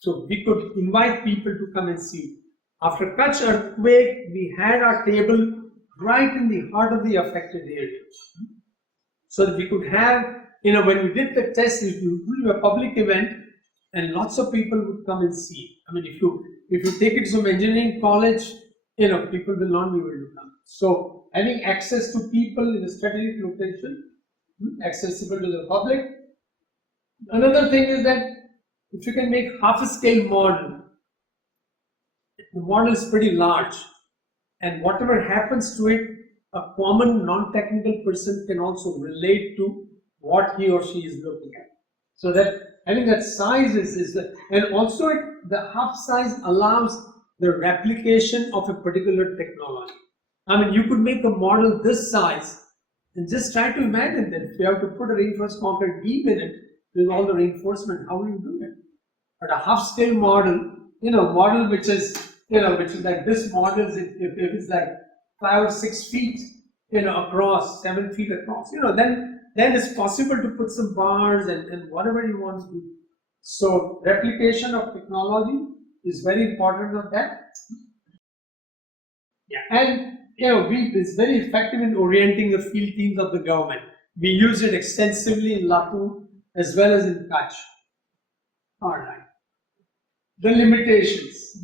so we could invite people to come and see. After Kutch earthquake, we had our table right in the heart of the affected area, so that we could have, when we did the test, if you do a public event, and lots of people would come and see. I mean, if you take it to some engineering college, people will not be able to come. So having access to people in a strategic location, accessible to the public. Another thing is that if you can make half a scale model, the model is pretty large, and whatever happens to it, a common non-technical person can also relate to what he or she is looking at. So that having that size is and also the half size allows the replication of a particular technology. I mean, you could make a model this size and just try to imagine that if you have to put a reinforced concrete beam in it with all the reinforcement, how will you do it? But a half scale model, model which is like this model, if it's like 5 or 6 feet, across, 7 feet across, then it's possible to put some bars and whatever you want to do. So replication of technology is very important of that. Yeah, and it's very effective in orienting the field teams of the government. We use it extensively in Latur as well as in Kutch. All right. The limitations.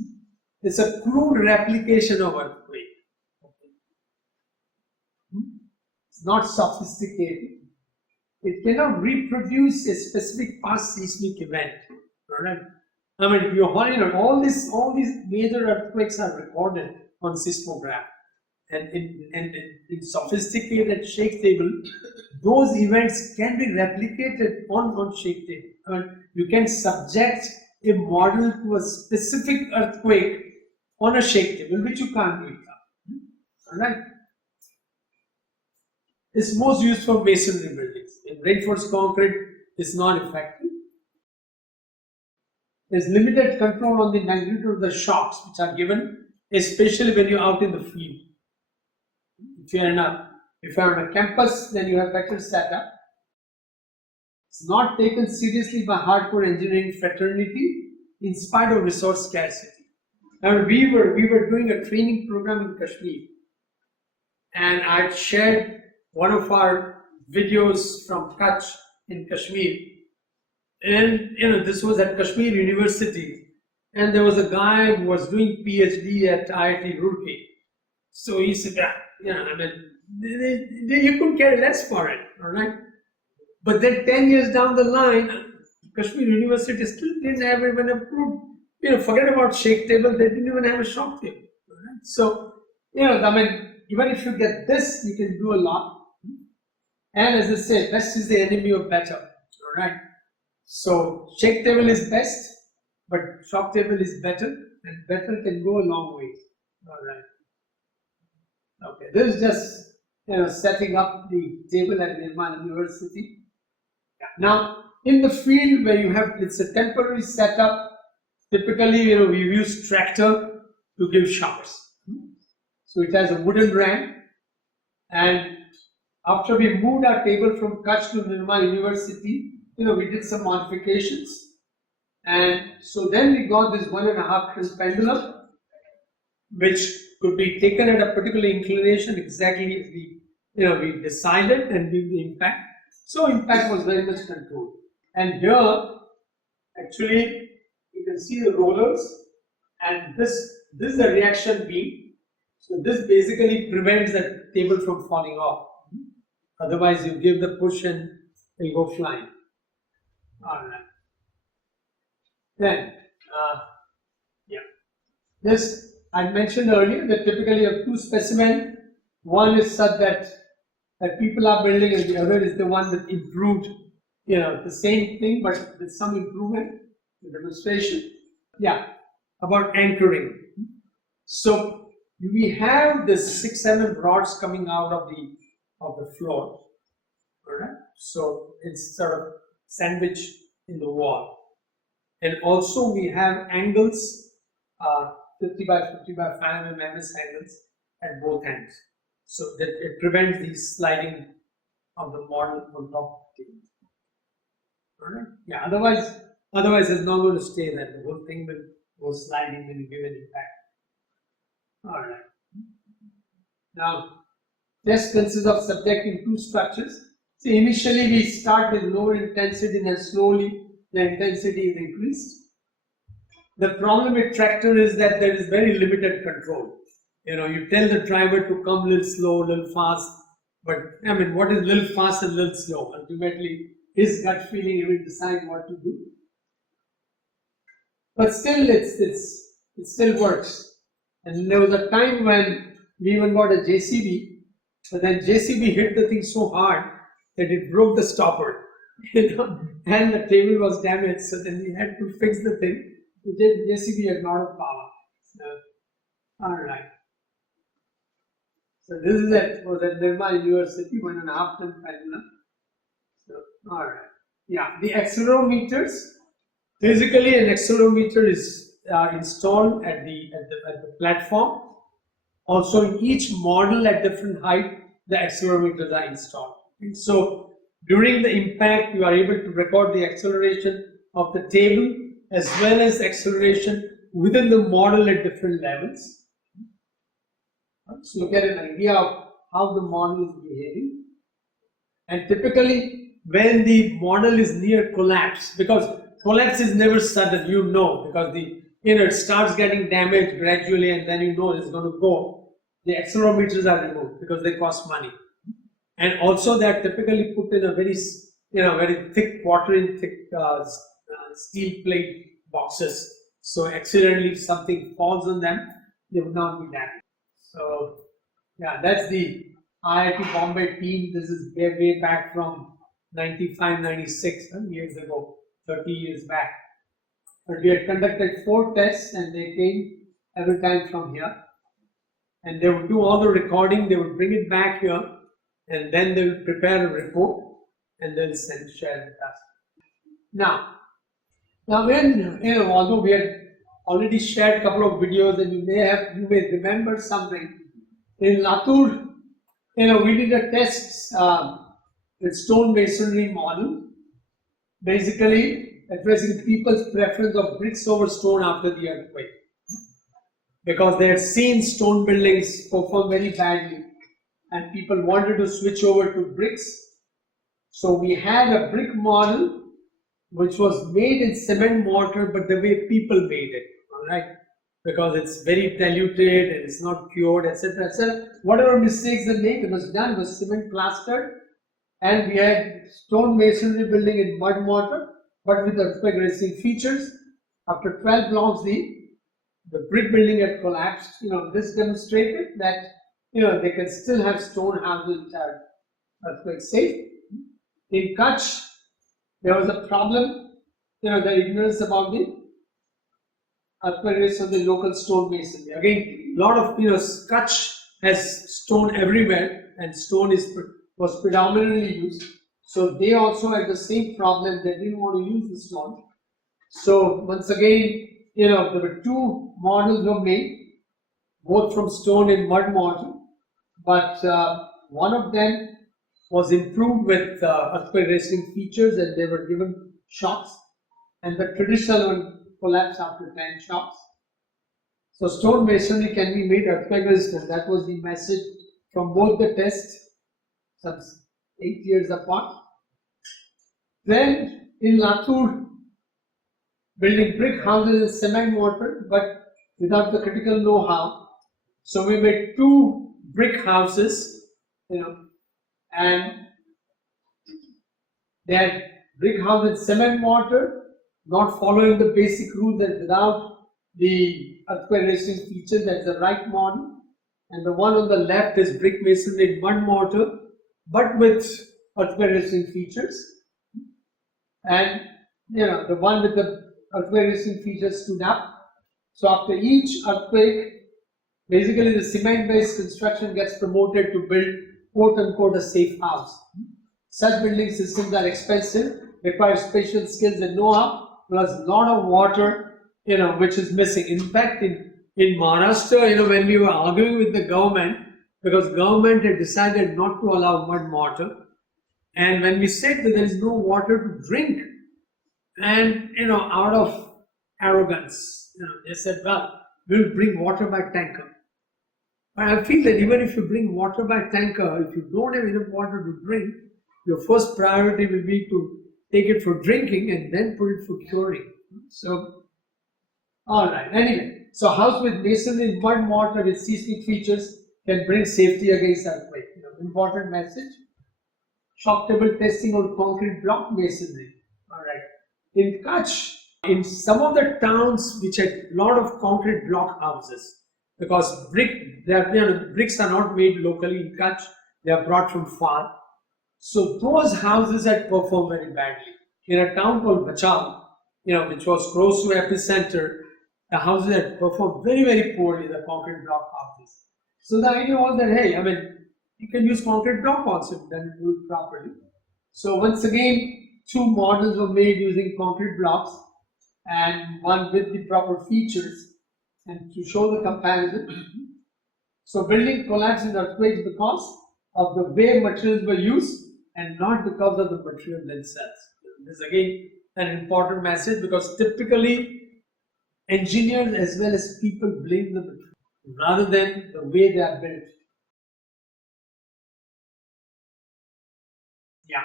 It's a crude replication of earthquake. It's not sophisticated. It cannot reproduce a specific past seismic event. All right. I mean, all these major earthquakes are recorded on seismograph, and in sophisticated shake table, those events can be replicated on shake table. I mean, you can subject a model to a specific earthquake on a shake table, which you can't do it now. Alright? It's most used for masonry buildings. In reinforced concrete, it's not effective. There's limited control on the magnitude of the shocks which are given, especially when you're out in the field. If you're on a campus, then you have better setup. It's not taken seriously by hardcore engineering fraternity in spite of resource scarcity. Now we were doing a training program in Kashmir, and I shared one of our videos from Kutch in Kashmir. And this was at Kashmir University, and there was a guy who was doing PhD at IIT Roorkee. So he said, you couldn't care less for it, all right? But then 10 years down the line, Kashmir University still didn't have even approved. Forget about shake table, they didn't even have a shock table. Right? So, even if you get this, you can do a lot. And as I say, best is the enemy of better. All right. So shake table is best, but shock table is better, and better can go a long way. All right. Okay. This is just setting up the table at Nepal University. Yeah. Now, in the field where you have it's a temporary setup, typically we use tractor to give shocks. So it has a wooden ramp, and after we moved our table from Kutch to Nirma University, we did some modifications, and so then we got this 1.5 ton pendulum, which could be taken at a particular inclination exactly as we decided and give the impact. So impact was very much controlled. And here, actually, you can see the rollers, and this is the reaction beam. So this basically prevents the table from falling off. Otherwise, you give the push and it will go flying. All right. Then, this I mentioned earlier that typically you have two specimens. One is such that people are building, and the other is the one that improved, the same thing but with some improvement. The demonstration. Yeah, about anchoring. So we have the 6-7 rods coming out of the floor. All right. So it's sort of sandwiched in the wall, and also we have angles, 50 by 50 by 5 MS angles at both ends, so that it prevents the sliding of the model on top of the table. All right. Yeah. Otherwise, it's not going to stay there. The whole thing will go sliding when you give an impact. All right. Now, test consists of subjecting two structures. See, initially we start with lower intensity, and slowly the intensity is increased. The problem with tractor is that there is very limited control. You tell the driver to come a little slow, a little fast, but what is little fast and little slow? Ultimately, his gut feeling, he will decide what to do. But still, it still works. And there was a time when we even got a JCB, but then JCB hit the thing so hard that it broke the stopper, and the table was damaged. So then we had to fix the thing. The JCB had not of power. So, all right. So this is it. Was at Nirma University, 1.5 ton pendulum. So, all right. Yeah, the accelerometers. Physically, an accelerometer is installed at the platform. Also, in each model at different height, the accelerometers are installed. And so, during the impact, you are able to record the acceleration of the table as well as acceleration within the model at different levels. So, you get an idea of how the model is behaving. And typically, when the model is near collapse, because collapse is never sudden, because it starts getting damaged gradually, and then it's going to go. The accelerometers are removed because they cost money, and also they are typically put in a very thick quarter-inch thick steel plate boxes. So accidentally, if something falls on them, they would not be damaged. So Yeah, that's the IIT Bombay team. This is way back from 95, 96 years ago, 30 years back. But we had conducted 4 tests and they came every time from here. And they would do all the recording, they would bring it back here, and then they will prepare a report and they'll share it with us. Now when although we had already shared a couple of videos and you may remember something. In Latur, we did a test with stone masonry model, basically addressing people's preference of bricks over stone after the earthquake. Because they had seen stone buildings perform very badly and people wanted to switch over to bricks. So we had a brick model which was made in cement mortar, but the way people made it, all right? Because it's very diluted and it's not cured, etc., etc. Whatever mistakes they made, it was done, was cement plastered, and we had stone masonry building in mud mortar, but with earthquake resisting features. After 12 blocks, the brick building had collapsed. This demonstrated that they can still have stone houses which are earthquake safe. In Kutch, there was a problem, the ignorance about the earthquake risk of the local stone masonry. Again, a lot of Kutch has stone everywhere, and stone was predominantly used. So they also had the same problem. They didn't want to use the stone. So once again, there were 2 models were made, both from stone and mud mortar, but one of them was improved with earthquake resisting features, and they were given shocks, and the traditional one collapsed after 10 shocks. So stone masonry can be made earthquake resistant. That was the message from both the tests, some 8 years apart. Then in Latur, building brick houses in cement mortar, but without the critical know-how. So we made 2 brick houses, and they had brick house in cement mortar, not following the basic rules, and without the earthquake resisting features. That's the right model. And the one on the left is brick masonry in mud mortar, but with earthquake resisting features. And the one with the earthquake resisting features stood up. So after each earthquake, basically the cement based construction gets promoted to build quote unquote a safe house. Such building systems are expensive, require special skills and know-how, plus a lot of water, which is missing. In fact, in Maharashtra, when we were arguing with the government, because government had decided not to allow mud mortar, and when we said that there is no water to drink, and out of arrogance, they said, well, we'll bring water by tanker. But I feel that even if you bring water by tanker, if you don't have enough water to drink, your first priority will be to take it for drinking and then put it for curing. So, alright, anyway, so house with masonry in mud mortar with seismic features can bring safety against earthquake. Important message. Shock table testing on concrete block masonry. Alright. In Kutch, in some of the towns which had a lot of concrete block houses, because bricks are not made locally in Kutch, they are brought from far. So those houses had performed very badly. In a town called Bachau, which was close to epicenter, the houses had performed very, very poorly, the concrete block houses. So the idea was that, hey, you can use concrete block also, then do it properly. So once again, 2 models were made using concrete blocks, and one with the proper features, and to show the comparison. So building collapsed in earthquakes because of the way materials were used and not because of the material themselves. This is again an important message, because typically engineers as well as people blame the material rather than the way they are built. Yeah.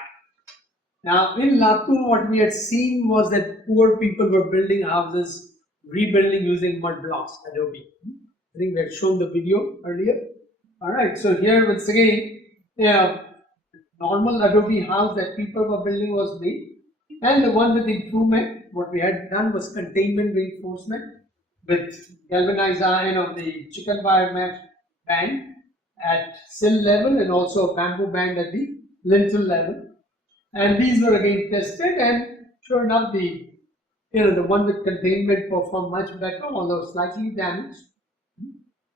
Now in Latur, what we had seen was that poor people were building houses, rebuilding using mud blocks, adobe. I think we had shown the video earlier. Alright, so here once again, normal adobe house that people were building was made, and the one with improvement, what we had done was containment reinforcement with galvanized iron of the chicken wire mesh band, at sill level and also a bamboo band at the lintel level. And these were again tested, and sure enough, the one with containment performed much better, although slightly damaged.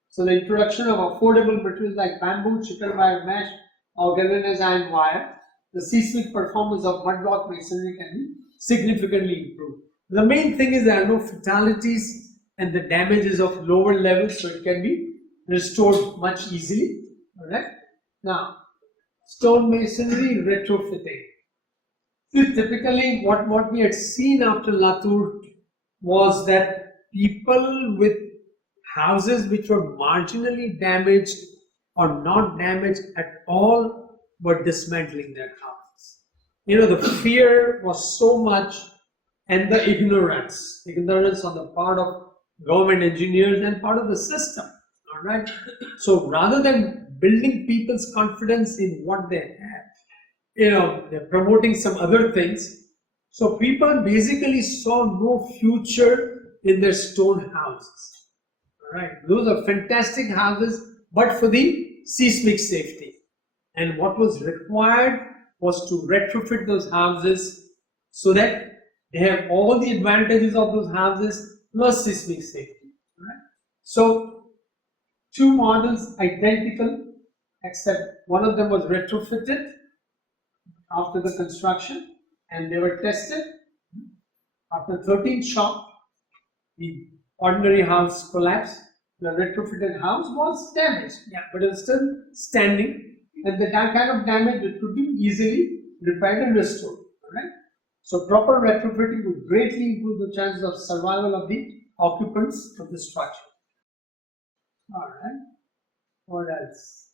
So the introduction of affordable materials like bamboo, chicken wire mesh, or galvanized iron wire, the seismic performance of mud block masonry can be significantly improved. The main thing is there are no fatalities and the damages of lower levels, so it can be restored much easily. Alright. Now, stone masonry retrofitting. See, typically, what we had seen after Latour was that people with houses which were marginally damaged or not damaged at all were dismantling their houses. The fear was so much, and the ignorance on the part of government engineers and part of the system. All right. So rather than building people's confidence in what they have, they're promoting some other things. So people basically saw no future in their stone houses. All right. Those are fantastic houses, but for the seismic safety. And what was required was to retrofit those houses so that they have all the advantages of those houses plus seismic safety. Right? So, two models identical, except one of them was retrofitted after the construction, and they were tested. After 13 shocks, the ordinary house collapsed. The retrofitted house was damaged, but it was still standing, and that kind of damage it could be easily repaired and restored. Right? So proper retrofitting would greatly improve the chances of survival of the occupants of the structure. Alright, what else?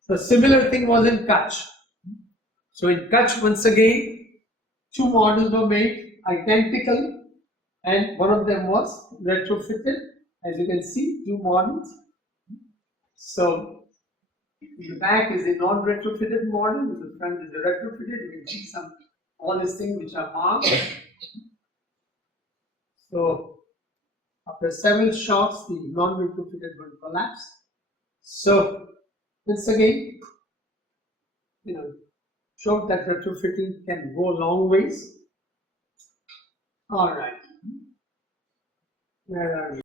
So similar thing was in Kutch. So in Kutch, once again, two models were made, identical, and one of them was retrofitted. As you can see, two models. So the back is a non-retrofitted model, the front is a retrofitted. You can see all these things which are marked. So after several shocks, the non-retrofitted one collapsed. So once again, showed that retrofitting can go a long ways. All right. Where are we?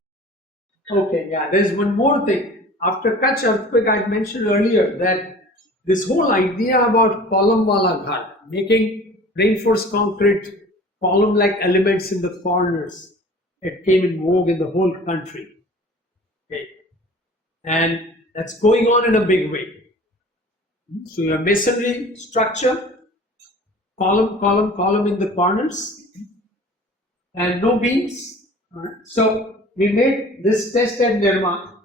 Okay, there's one more thing. After Kutch earthquake, I mentioned earlier that this whole idea about column wala ghar, making reinforced concrete column-like elements in the corners, it came in vogue in the whole country. Okay. And that's going on in a big way. So your masonry structure, column in the corners, and no beams. Right. So we made this test at Nirma.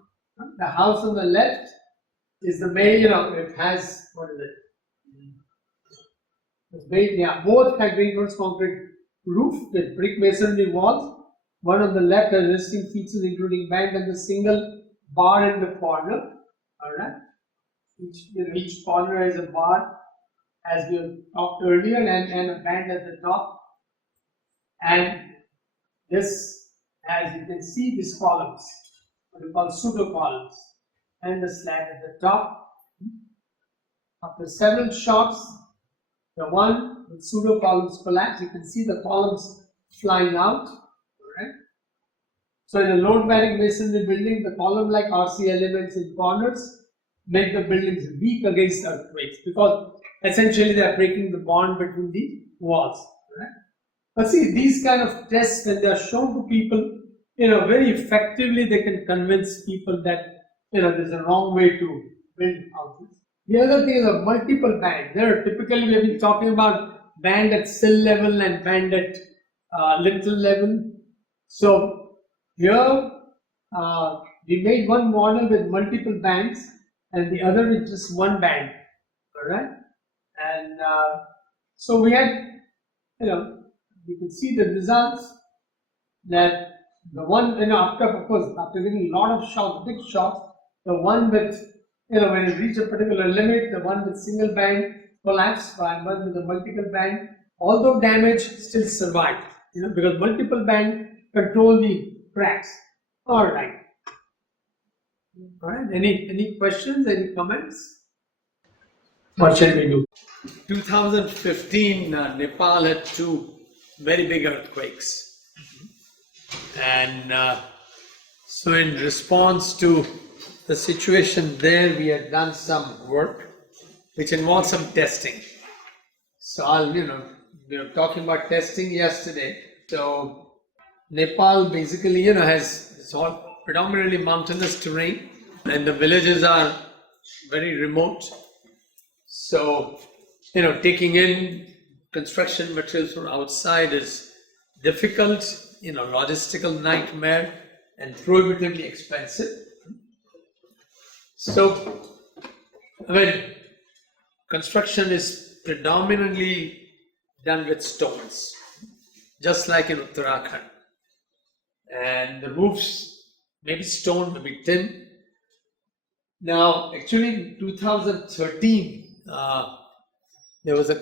The house on the left is the main, it has, what is it? It's made, both had reinforced concrete roof with brick masonry walls. One on the left has resting features including band and the single bar in the corner. Alright. Each corner has a bar, as we have talked earlier, and a band at the top. And this, as you can see, these columns, what we call pseudo columns, and the slab at the top. After several shocks, the one with pseudo columns collapse. You can see the columns flying out. Right? So in a load-bearing masonry building, the column-like RC elements in corners make the buildings weak against earthquakes because essentially they are breaking the bond between the walls. Right? But see, these kind of tests, when they are shown to people, very effectively they can convince people that there's a wrong way to build houses. The other thing is a multiple band. There, typically we have been talking about band at sill level and band at lintel level. So here we made one model with multiple bands, and the other is just one band. All right, and so we had, you can see the results that the one, after getting a lot of shocks, big shocks, the one with, when it reached a particular limit, the one with single band collapsed, while one with the multiple band, although damage, still survived, because multiple band control the cracks. All right. All right. Any questions? Any comments? What shall we do? 2015, Nepal had two very big earthquakes, and so in response to the situation there, we had done some work which involved some testing. So we were talking about testing yesterday. So Nepal basically, has it's all predominantly mountainous terrain, and the villages are very remote. So, taking in construction materials from outside is difficult, logistical nightmare and prohibitively expensive. So, construction is predominantly done with stones, just like in Uttarakhand. And the roofs, maybe stone, maybe tin. Now, actually in 2013, there was a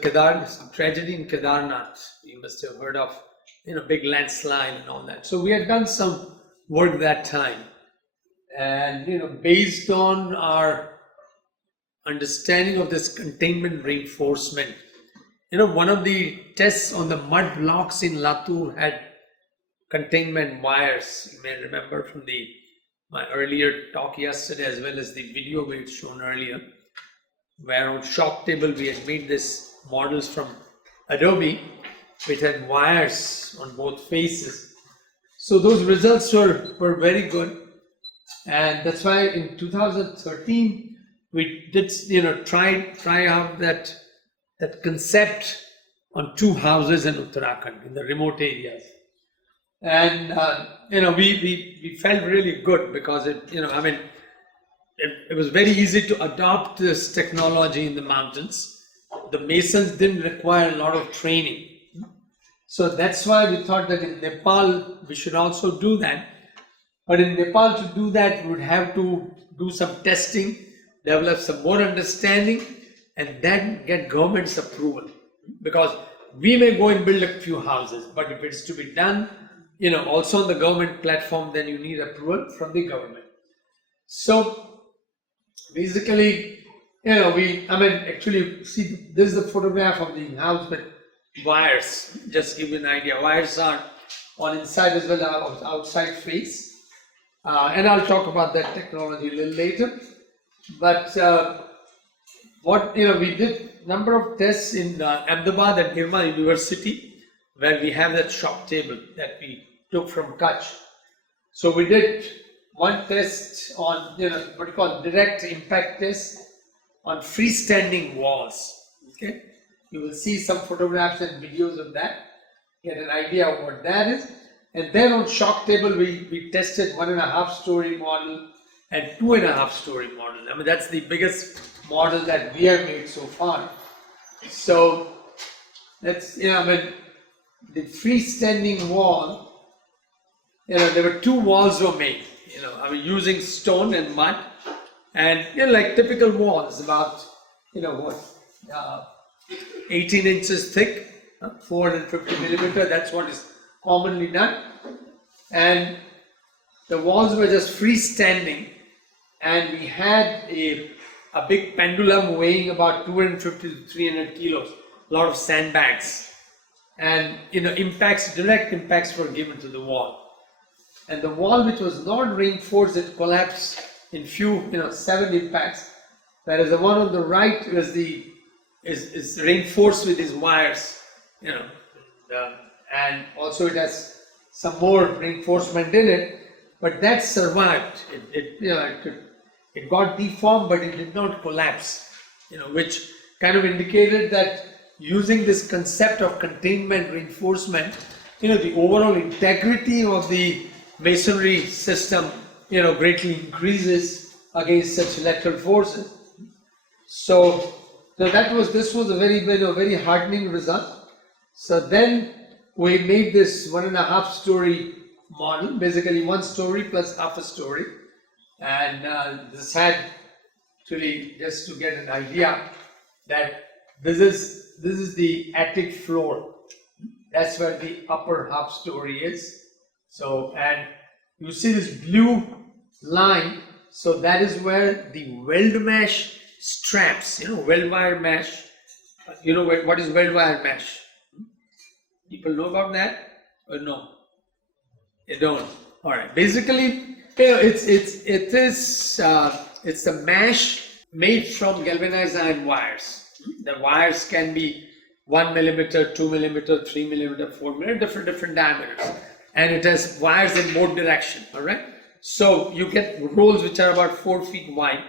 tragedy in Kedarnath. You must have heard of, big landslide and all that. So we had done some work that time. And, based on our understanding of this containment reinforcement, one of the tests on the mud blocks in Latur had containment wires. You may remember from my earlier talk yesterday, as well as the video we had shown earlier, where on shock table we had made this models from Adobe, which had wires on both faces. So those results were very good, and that's why in 2013 we did try out that concept on two houses in Uttarakhand in the remote areas. And we felt really good because it was very easy to adopt this technology in the mountains. The masons didn't require a lot of training. So that's why we thought that in Nepal we should also do that. But in Nepal, to do that, we would have to do some testing, develop some more understanding, and then get government's approval. Because we may go and build a few houses, but if it's to be done, also on the government platform, then you need approval from the government. So basically, actually, see, this is the photograph of the house with wires. Just give you an idea. Wires are on inside as well as outside face. And I'll talk about that technology a little later. But we did number of tests in Ahmedabad at Nirma University, where we have that shock table that we took from Kutch. So we did one test on what you call direct impact test on freestanding walls. Okay, you will see some photographs and videos of that, get an idea of what that is. And then on shock table we tested 1.5 story model and 2.5 story model. That's the biggest model that we have made so far. So that's the freestanding wall. There were two walls were made. Using stone and mud, and like typical walls, about 18 inches thick, 450 millimeter. That's what is commonly done, and the walls were just freestanding, and we had a big pendulum weighing about 250 to 300 kilos, a lot of sandbags, and direct impacts were given to the wall. And the wall which was not reinforced, it collapsed in 7 impacts, whereas the one on the right is reinforced with these wires, and also it has some more reinforcement in it, but that survived. It got deformed, but it did not collapse, which kind of indicated that using this concept of containment reinforcement, the overall integrity of the masonry system, greatly increases against such lateral forces. So this was a very heartening result. So then we made this 1.5 story model, basically 1 story plus half a story, and this had actually, just to get an idea, that this is the attic floor. That's where the upper half story is. So, and you see this blue line, So that is where the weld mesh straps, weld wire mesh. What is weld wire mesh? People know about that or no? They don't. All right. Basically, it's a mesh made from galvanized iron wires. The wires can be 1 millimeter, 2 millimeter, 3 millimeter, 4 millimeter, different diameters, and it has wires in both direction. All right. So you get rolls which are about 4 feet wide,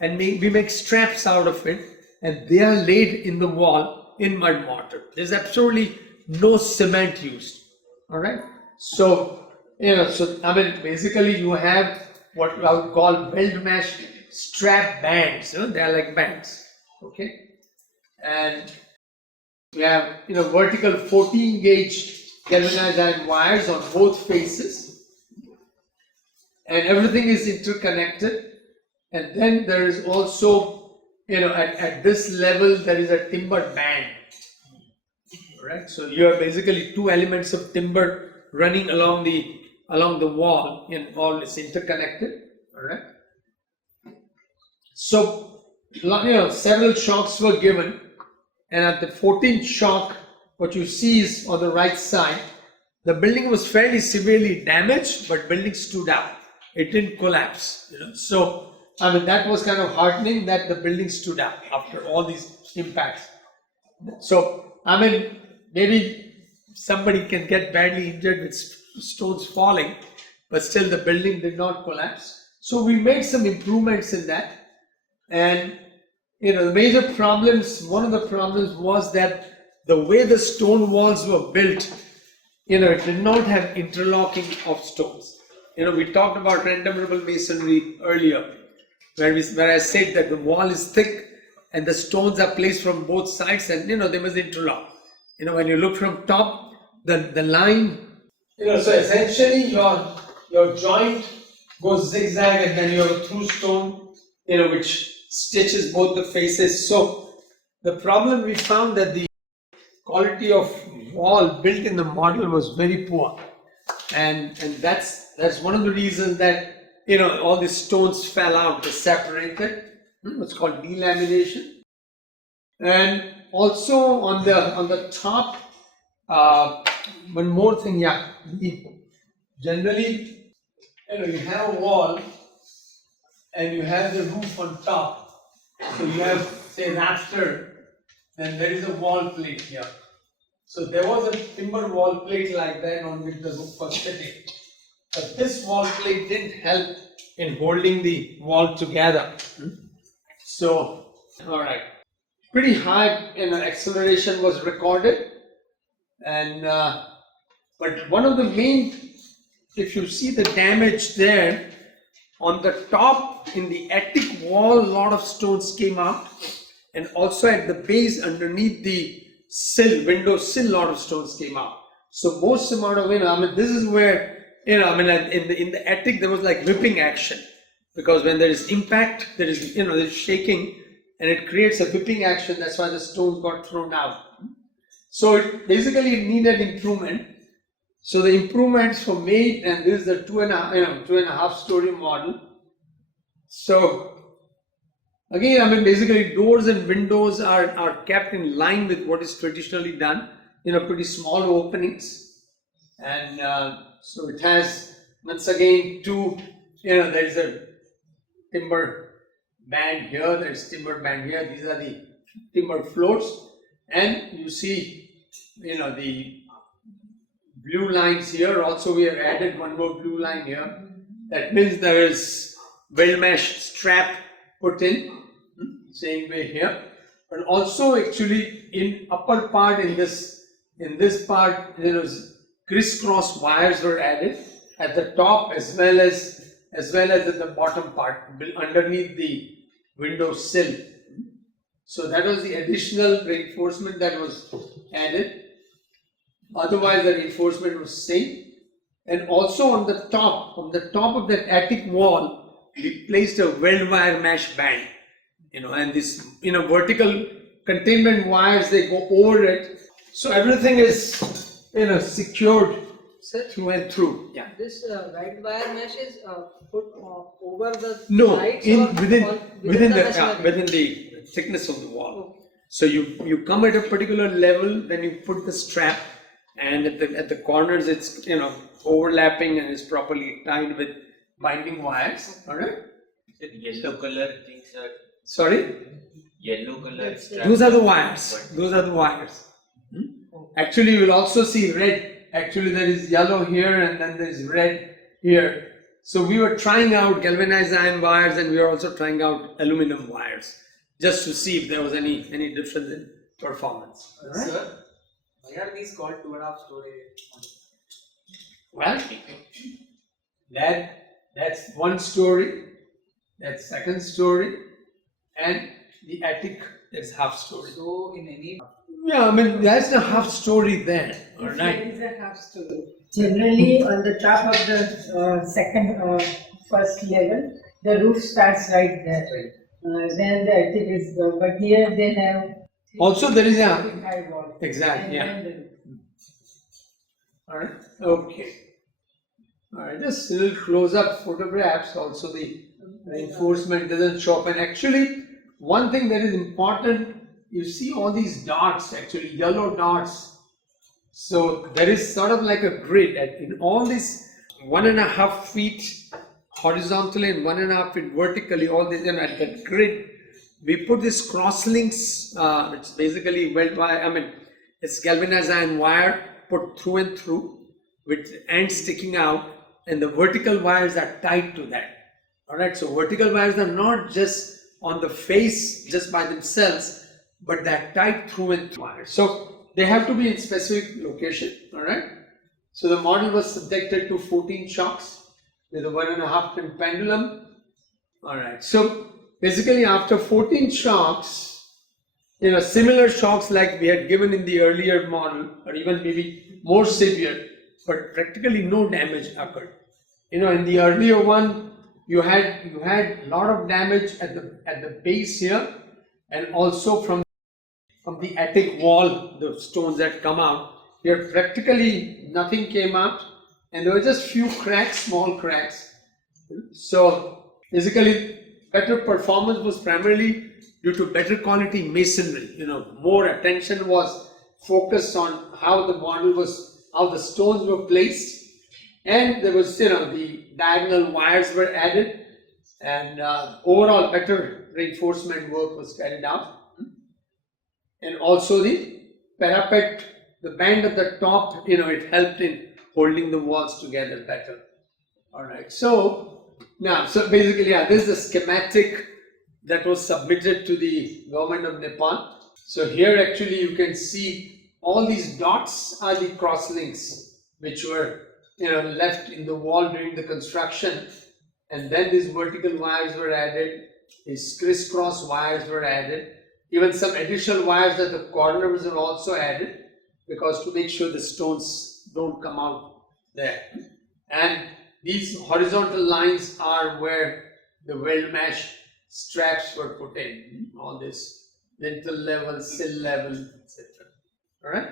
and we make straps out of it, and they are laid in the wall in mud mortar. There's absolutely no cement used. All right. So basically you have what I would call weld mesh strap bands. They are like bands. Okay. And we have vertical 14 gauge galvanized iron wires on both faces, and everything is interconnected. And then there is also at this level there is a timber band. Right, so you have basically two elements of timber running along the wall, and all is interconnected. All right. So several shocks were given, and at the 14th shock, what you see is on the right side, the building was fairly severely damaged, but building stood up. It didn't collapse. So that was kind of heartening that the building stood up after all these impacts. So maybe somebody can get badly injured with stones falling, but still the building did not collapse. So we made some improvements in that. And the major problems, one of the problems was that the way the stone walls were built, it did not have interlocking of stones. We talked about random masonry earlier, where I said that the wall is thick and the stones are placed from both sides, and they must interlock. When you look from top, the line, so essentially your joint goes zigzag, and then you have a through stone, which stitches both the faces. So the problem we found that the quality of wall built in the model was very poor, and that's one of the reasons that all the stones fell out, they separated. It's called delamination. And also on the top, one more thing, generally, you have a wall and you have the roof on top. So you have, say, rafter, then there is a wall plate here. So there was a timber wall plate like that on which the roof was sitting. But this wall plate didn't help in holding the wall together. So, all right. Pretty high acceleration was recorded, and but one of the main, if you see the damage there on the top in the attic wall, a lot of stones came out, and also at the base underneath the window sill, a lot of stones came out. So most amount of this is where in the attic there was like whipping action, because when there is impact, there is there's shaking, and it creates a whipping action. That's why the stone got thrown out. So it basically needed improvement. So the improvements were made, and this is the 2.5 story model. So again, basically doors and windows are kept in line with what is traditionally done. Pretty small openings, and so it has once again there is a timber band here, there's timber band here, these are the timber floors, and you see the blue lines here. Also we have added one more blue line here. That means there is weld mesh strap put in, same way here, but also actually in upper part, in this part, crisscross wires were added at the top as well as at the bottom part underneath the window sill. So that was the additional reinforcement that was added. Otherwise the reinforcement was same. And also on the top of that attic wall, we placed a weld wire mesh band, and this vertical containment wires, they go over it. So everything is secured Sir, through and through. Yeah. this white wire mesh is put over the No, sides in or within on- within the mesh within the thickness of the wall. Okay. So you come at a particular level, then you put the strap, and at the corners it's overlapping and is properly tied with binding wires. All right. The yellow color things are Sorry, yellow color. That's straps those are the are- wires. Those are the wires. Actually, you will also see red. Actually, there is yellow here and then there is red here. So we were trying out galvanized iron wires and we were also trying out aluminum wires just to see if there was any difference in performance. All right? Sir, why are these called 2.5 story? Well, that's one story, that's second story, and the attic is half story. So in any Yeah, I mean that's the half story there. All That right. is a half story. Generally, on the top of the first level, the roof starts right there. Then the attic is but here they have. Also, there is a high wall. exactly, yeah. And then the roof. All right. Okay. All right. Just a little close-up photographs. Also, the reinforcement doesn't show up. And actually, one thing that is important, you see all these dots. Actually, yellow dots. So there is sort of like a grid in all these 1.5 feet horizontally and 1.5 feet vertically. All these at that grid, we put these cross links, which basically weld wire. I mean, it's galvanized iron wire put through and through, with ends sticking out, and the vertical wires are tied to that. All right. So vertical wires are not just on the face just by themselves, but they're tied through and through wires. So they have to be in specific location. All right. So the model was subjected to 14 shocks with a 1.5 pin pendulum. All right. So basically, after 14 shocks, similar shocks like we had given in the earlier model, or even maybe more severe, but practically no damage occurred. In the earlier one, you had a lot of damage at the base here, and also from the attic wall, the stones that come out. Here practically nothing came out, and there were just few cracks, small cracks. So basically, better performance was primarily due to better quality masonry. More attention was focused on how the stones were placed, and there was the diagonal wires were added, and overall better reinforcement work was carried out. And also the parapet, the band at the top, it helped in holding the walls together better. All right. So basically, this is the schematic that was submitted to the government of Nepal. So here actually you can see all these dots are the cross links which were left in the wall during the construction, and then these vertical wires were added, these crisscross wires were added. Even some additional wires at the corners were also added, because to make sure the stones don't come out there. And these horizontal lines are where the weld mesh straps were put in, all this lintel level, sill level, etc. All right.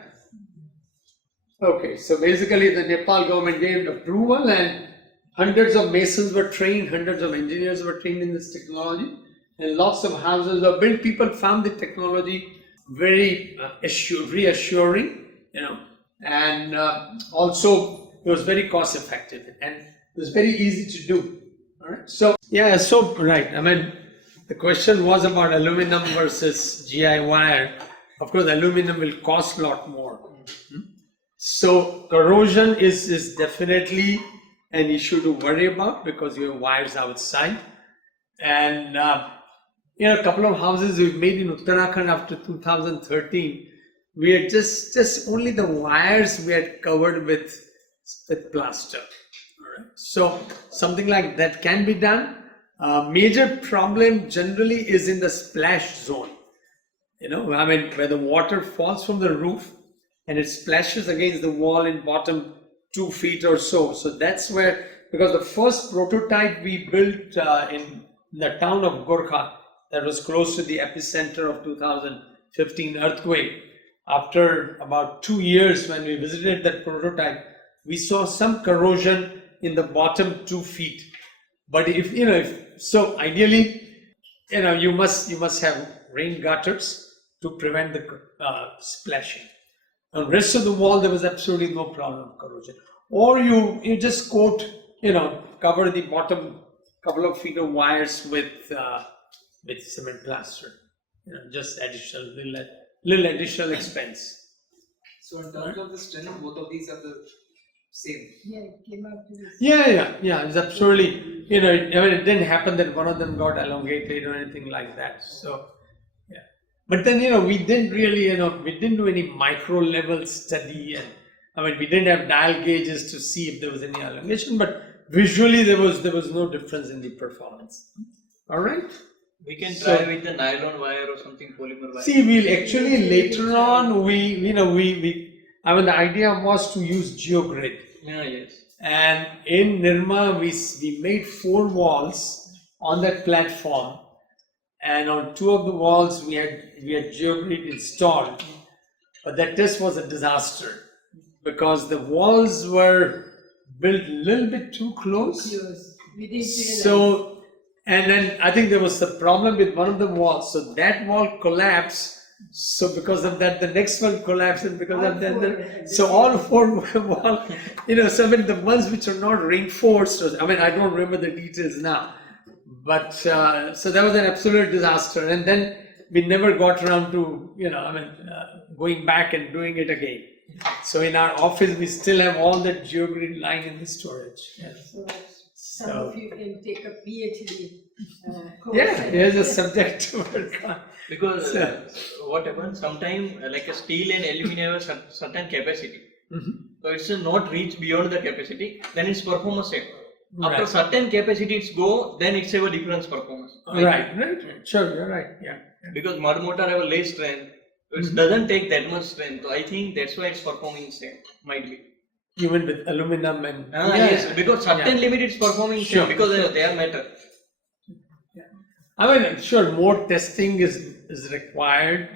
Okay, so basically the Nepal government gave approval, and hundreds of masons were trained, hundreds of engineers were trained in this technology, and lots of houses were built. People found the technology very reassuring, and also it was very cost effective and it was very easy to do. All right. So right. I mean, the question was about aluminum versus GI wire. Of course, aluminum will cost a lot more. So corrosion is definitely an issue to worry about, because you have wires outside. And a couple of houses we've made in Uttarakhand after 2013, we had just only the wires we had covered with plaster. All right. So something like that can be done. Major problem generally is in the splash zone. Where the water falls from the roof and it splashes against the wall in bottom 2 feet or so. So that's where, because the first prototype we built in the town of Gorkha, that was close to the epicenter of 2015 earthquake. After about 2 years, when we visited that prototype, we saw some corrosion in the bottom 2 feet. But so ideally, you must have rain gutters to prevent the splashing. On the rest of the wall, there was absolutely no problem of corrosion. Or you just cover the bottom couple of feet of wires with cement plaster. Just little additional expense. So in terms of the strength, both of these are the same. Yeah, it came out to this. Yeah. It's absolutely, it didn't happen that one of them got elongated or anything like that. So, yeah. But then, we didn't really, we didn't do any micro level study, and we didn't have dial gauges to see if there was any elongation, but visually there was no difference in the performance. All right. We can try with the nylon wire or something, polymer wire. See, we'll actually later on the idea was to use GeoGrid. Yeah, yes. And in Nirma, we made 4 walls on that platform, and on 2 of the walls we had GeoGrid installed. But that test was a disaster because the walls were built a little bit too close. We didn't realize. So, and then I think there was a problem with one of the walls. So that wall collapsed. So because of that, the next one collapsed, and because of that, so all 4 walls, the ones which are not reinforced. I don't remember the details now, but so that was an absolute disaster. And then we never got around to going back and doing it again. So in our office, we still have all that GeoGrid lying in the storage. Yes. Some of you can take a PhD course. Yeah, here's a subject to work on. Because what happens, sometimes like a steel and aluminum have a certain capacity. So it's not reach beyond the capacity, then its performance same. After Right. certain capacity it's go, then it's have a different performance. Right. Sure, you're right. Yeah. Because mud motor have a less strength, so it doesn't take that much strength. So I think that's why it's performing same, might be. Even with aluminum and Yes, because certain limit it's performing Sure. same because they are metal. Sure, more testing is required,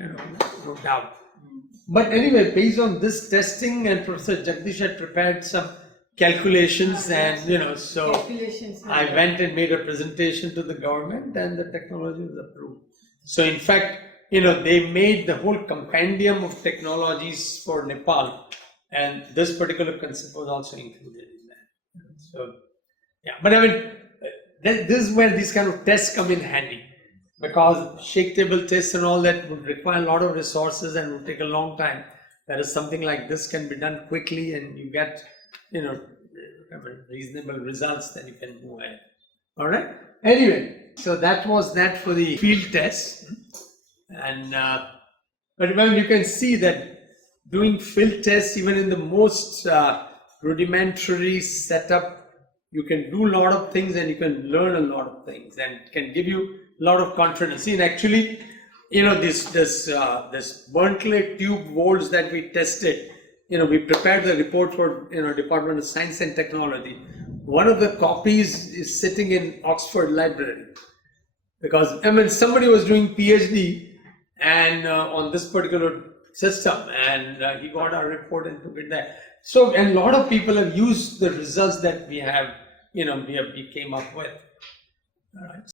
no doubt. But anyway, based on this testing, and Professor Jagdish had prepared some calculations, and so Calculations. I went and made a presentation to the government, and the technology was approved. So in fact, they made the whole compendium of technologies for Nepal, and this particular concept was also included in that. So yeah, but this is where these kind of tests come in handy, because shake table tests and all that would require a lot of resources and would take a long time. Whereas something like this can be done quickly, and you get reasonable results, then you can move ahead. All right. Anyway, so that was that for the field test, and but you can see that doing field tests, even in the most rudimentary setup, you can do a lot of things, and you can learn a lot of things, and it can give you a lot of confidence. And actually, this burnt clay tube molds that we tested, we prepared the report for Department of Science and Technology. One of the copies is sitting in Oxford Library, because somebody was doing PhD and on this particular system, and he got our report and took it there. So, and a lot of people have used the results that we came up with. All right.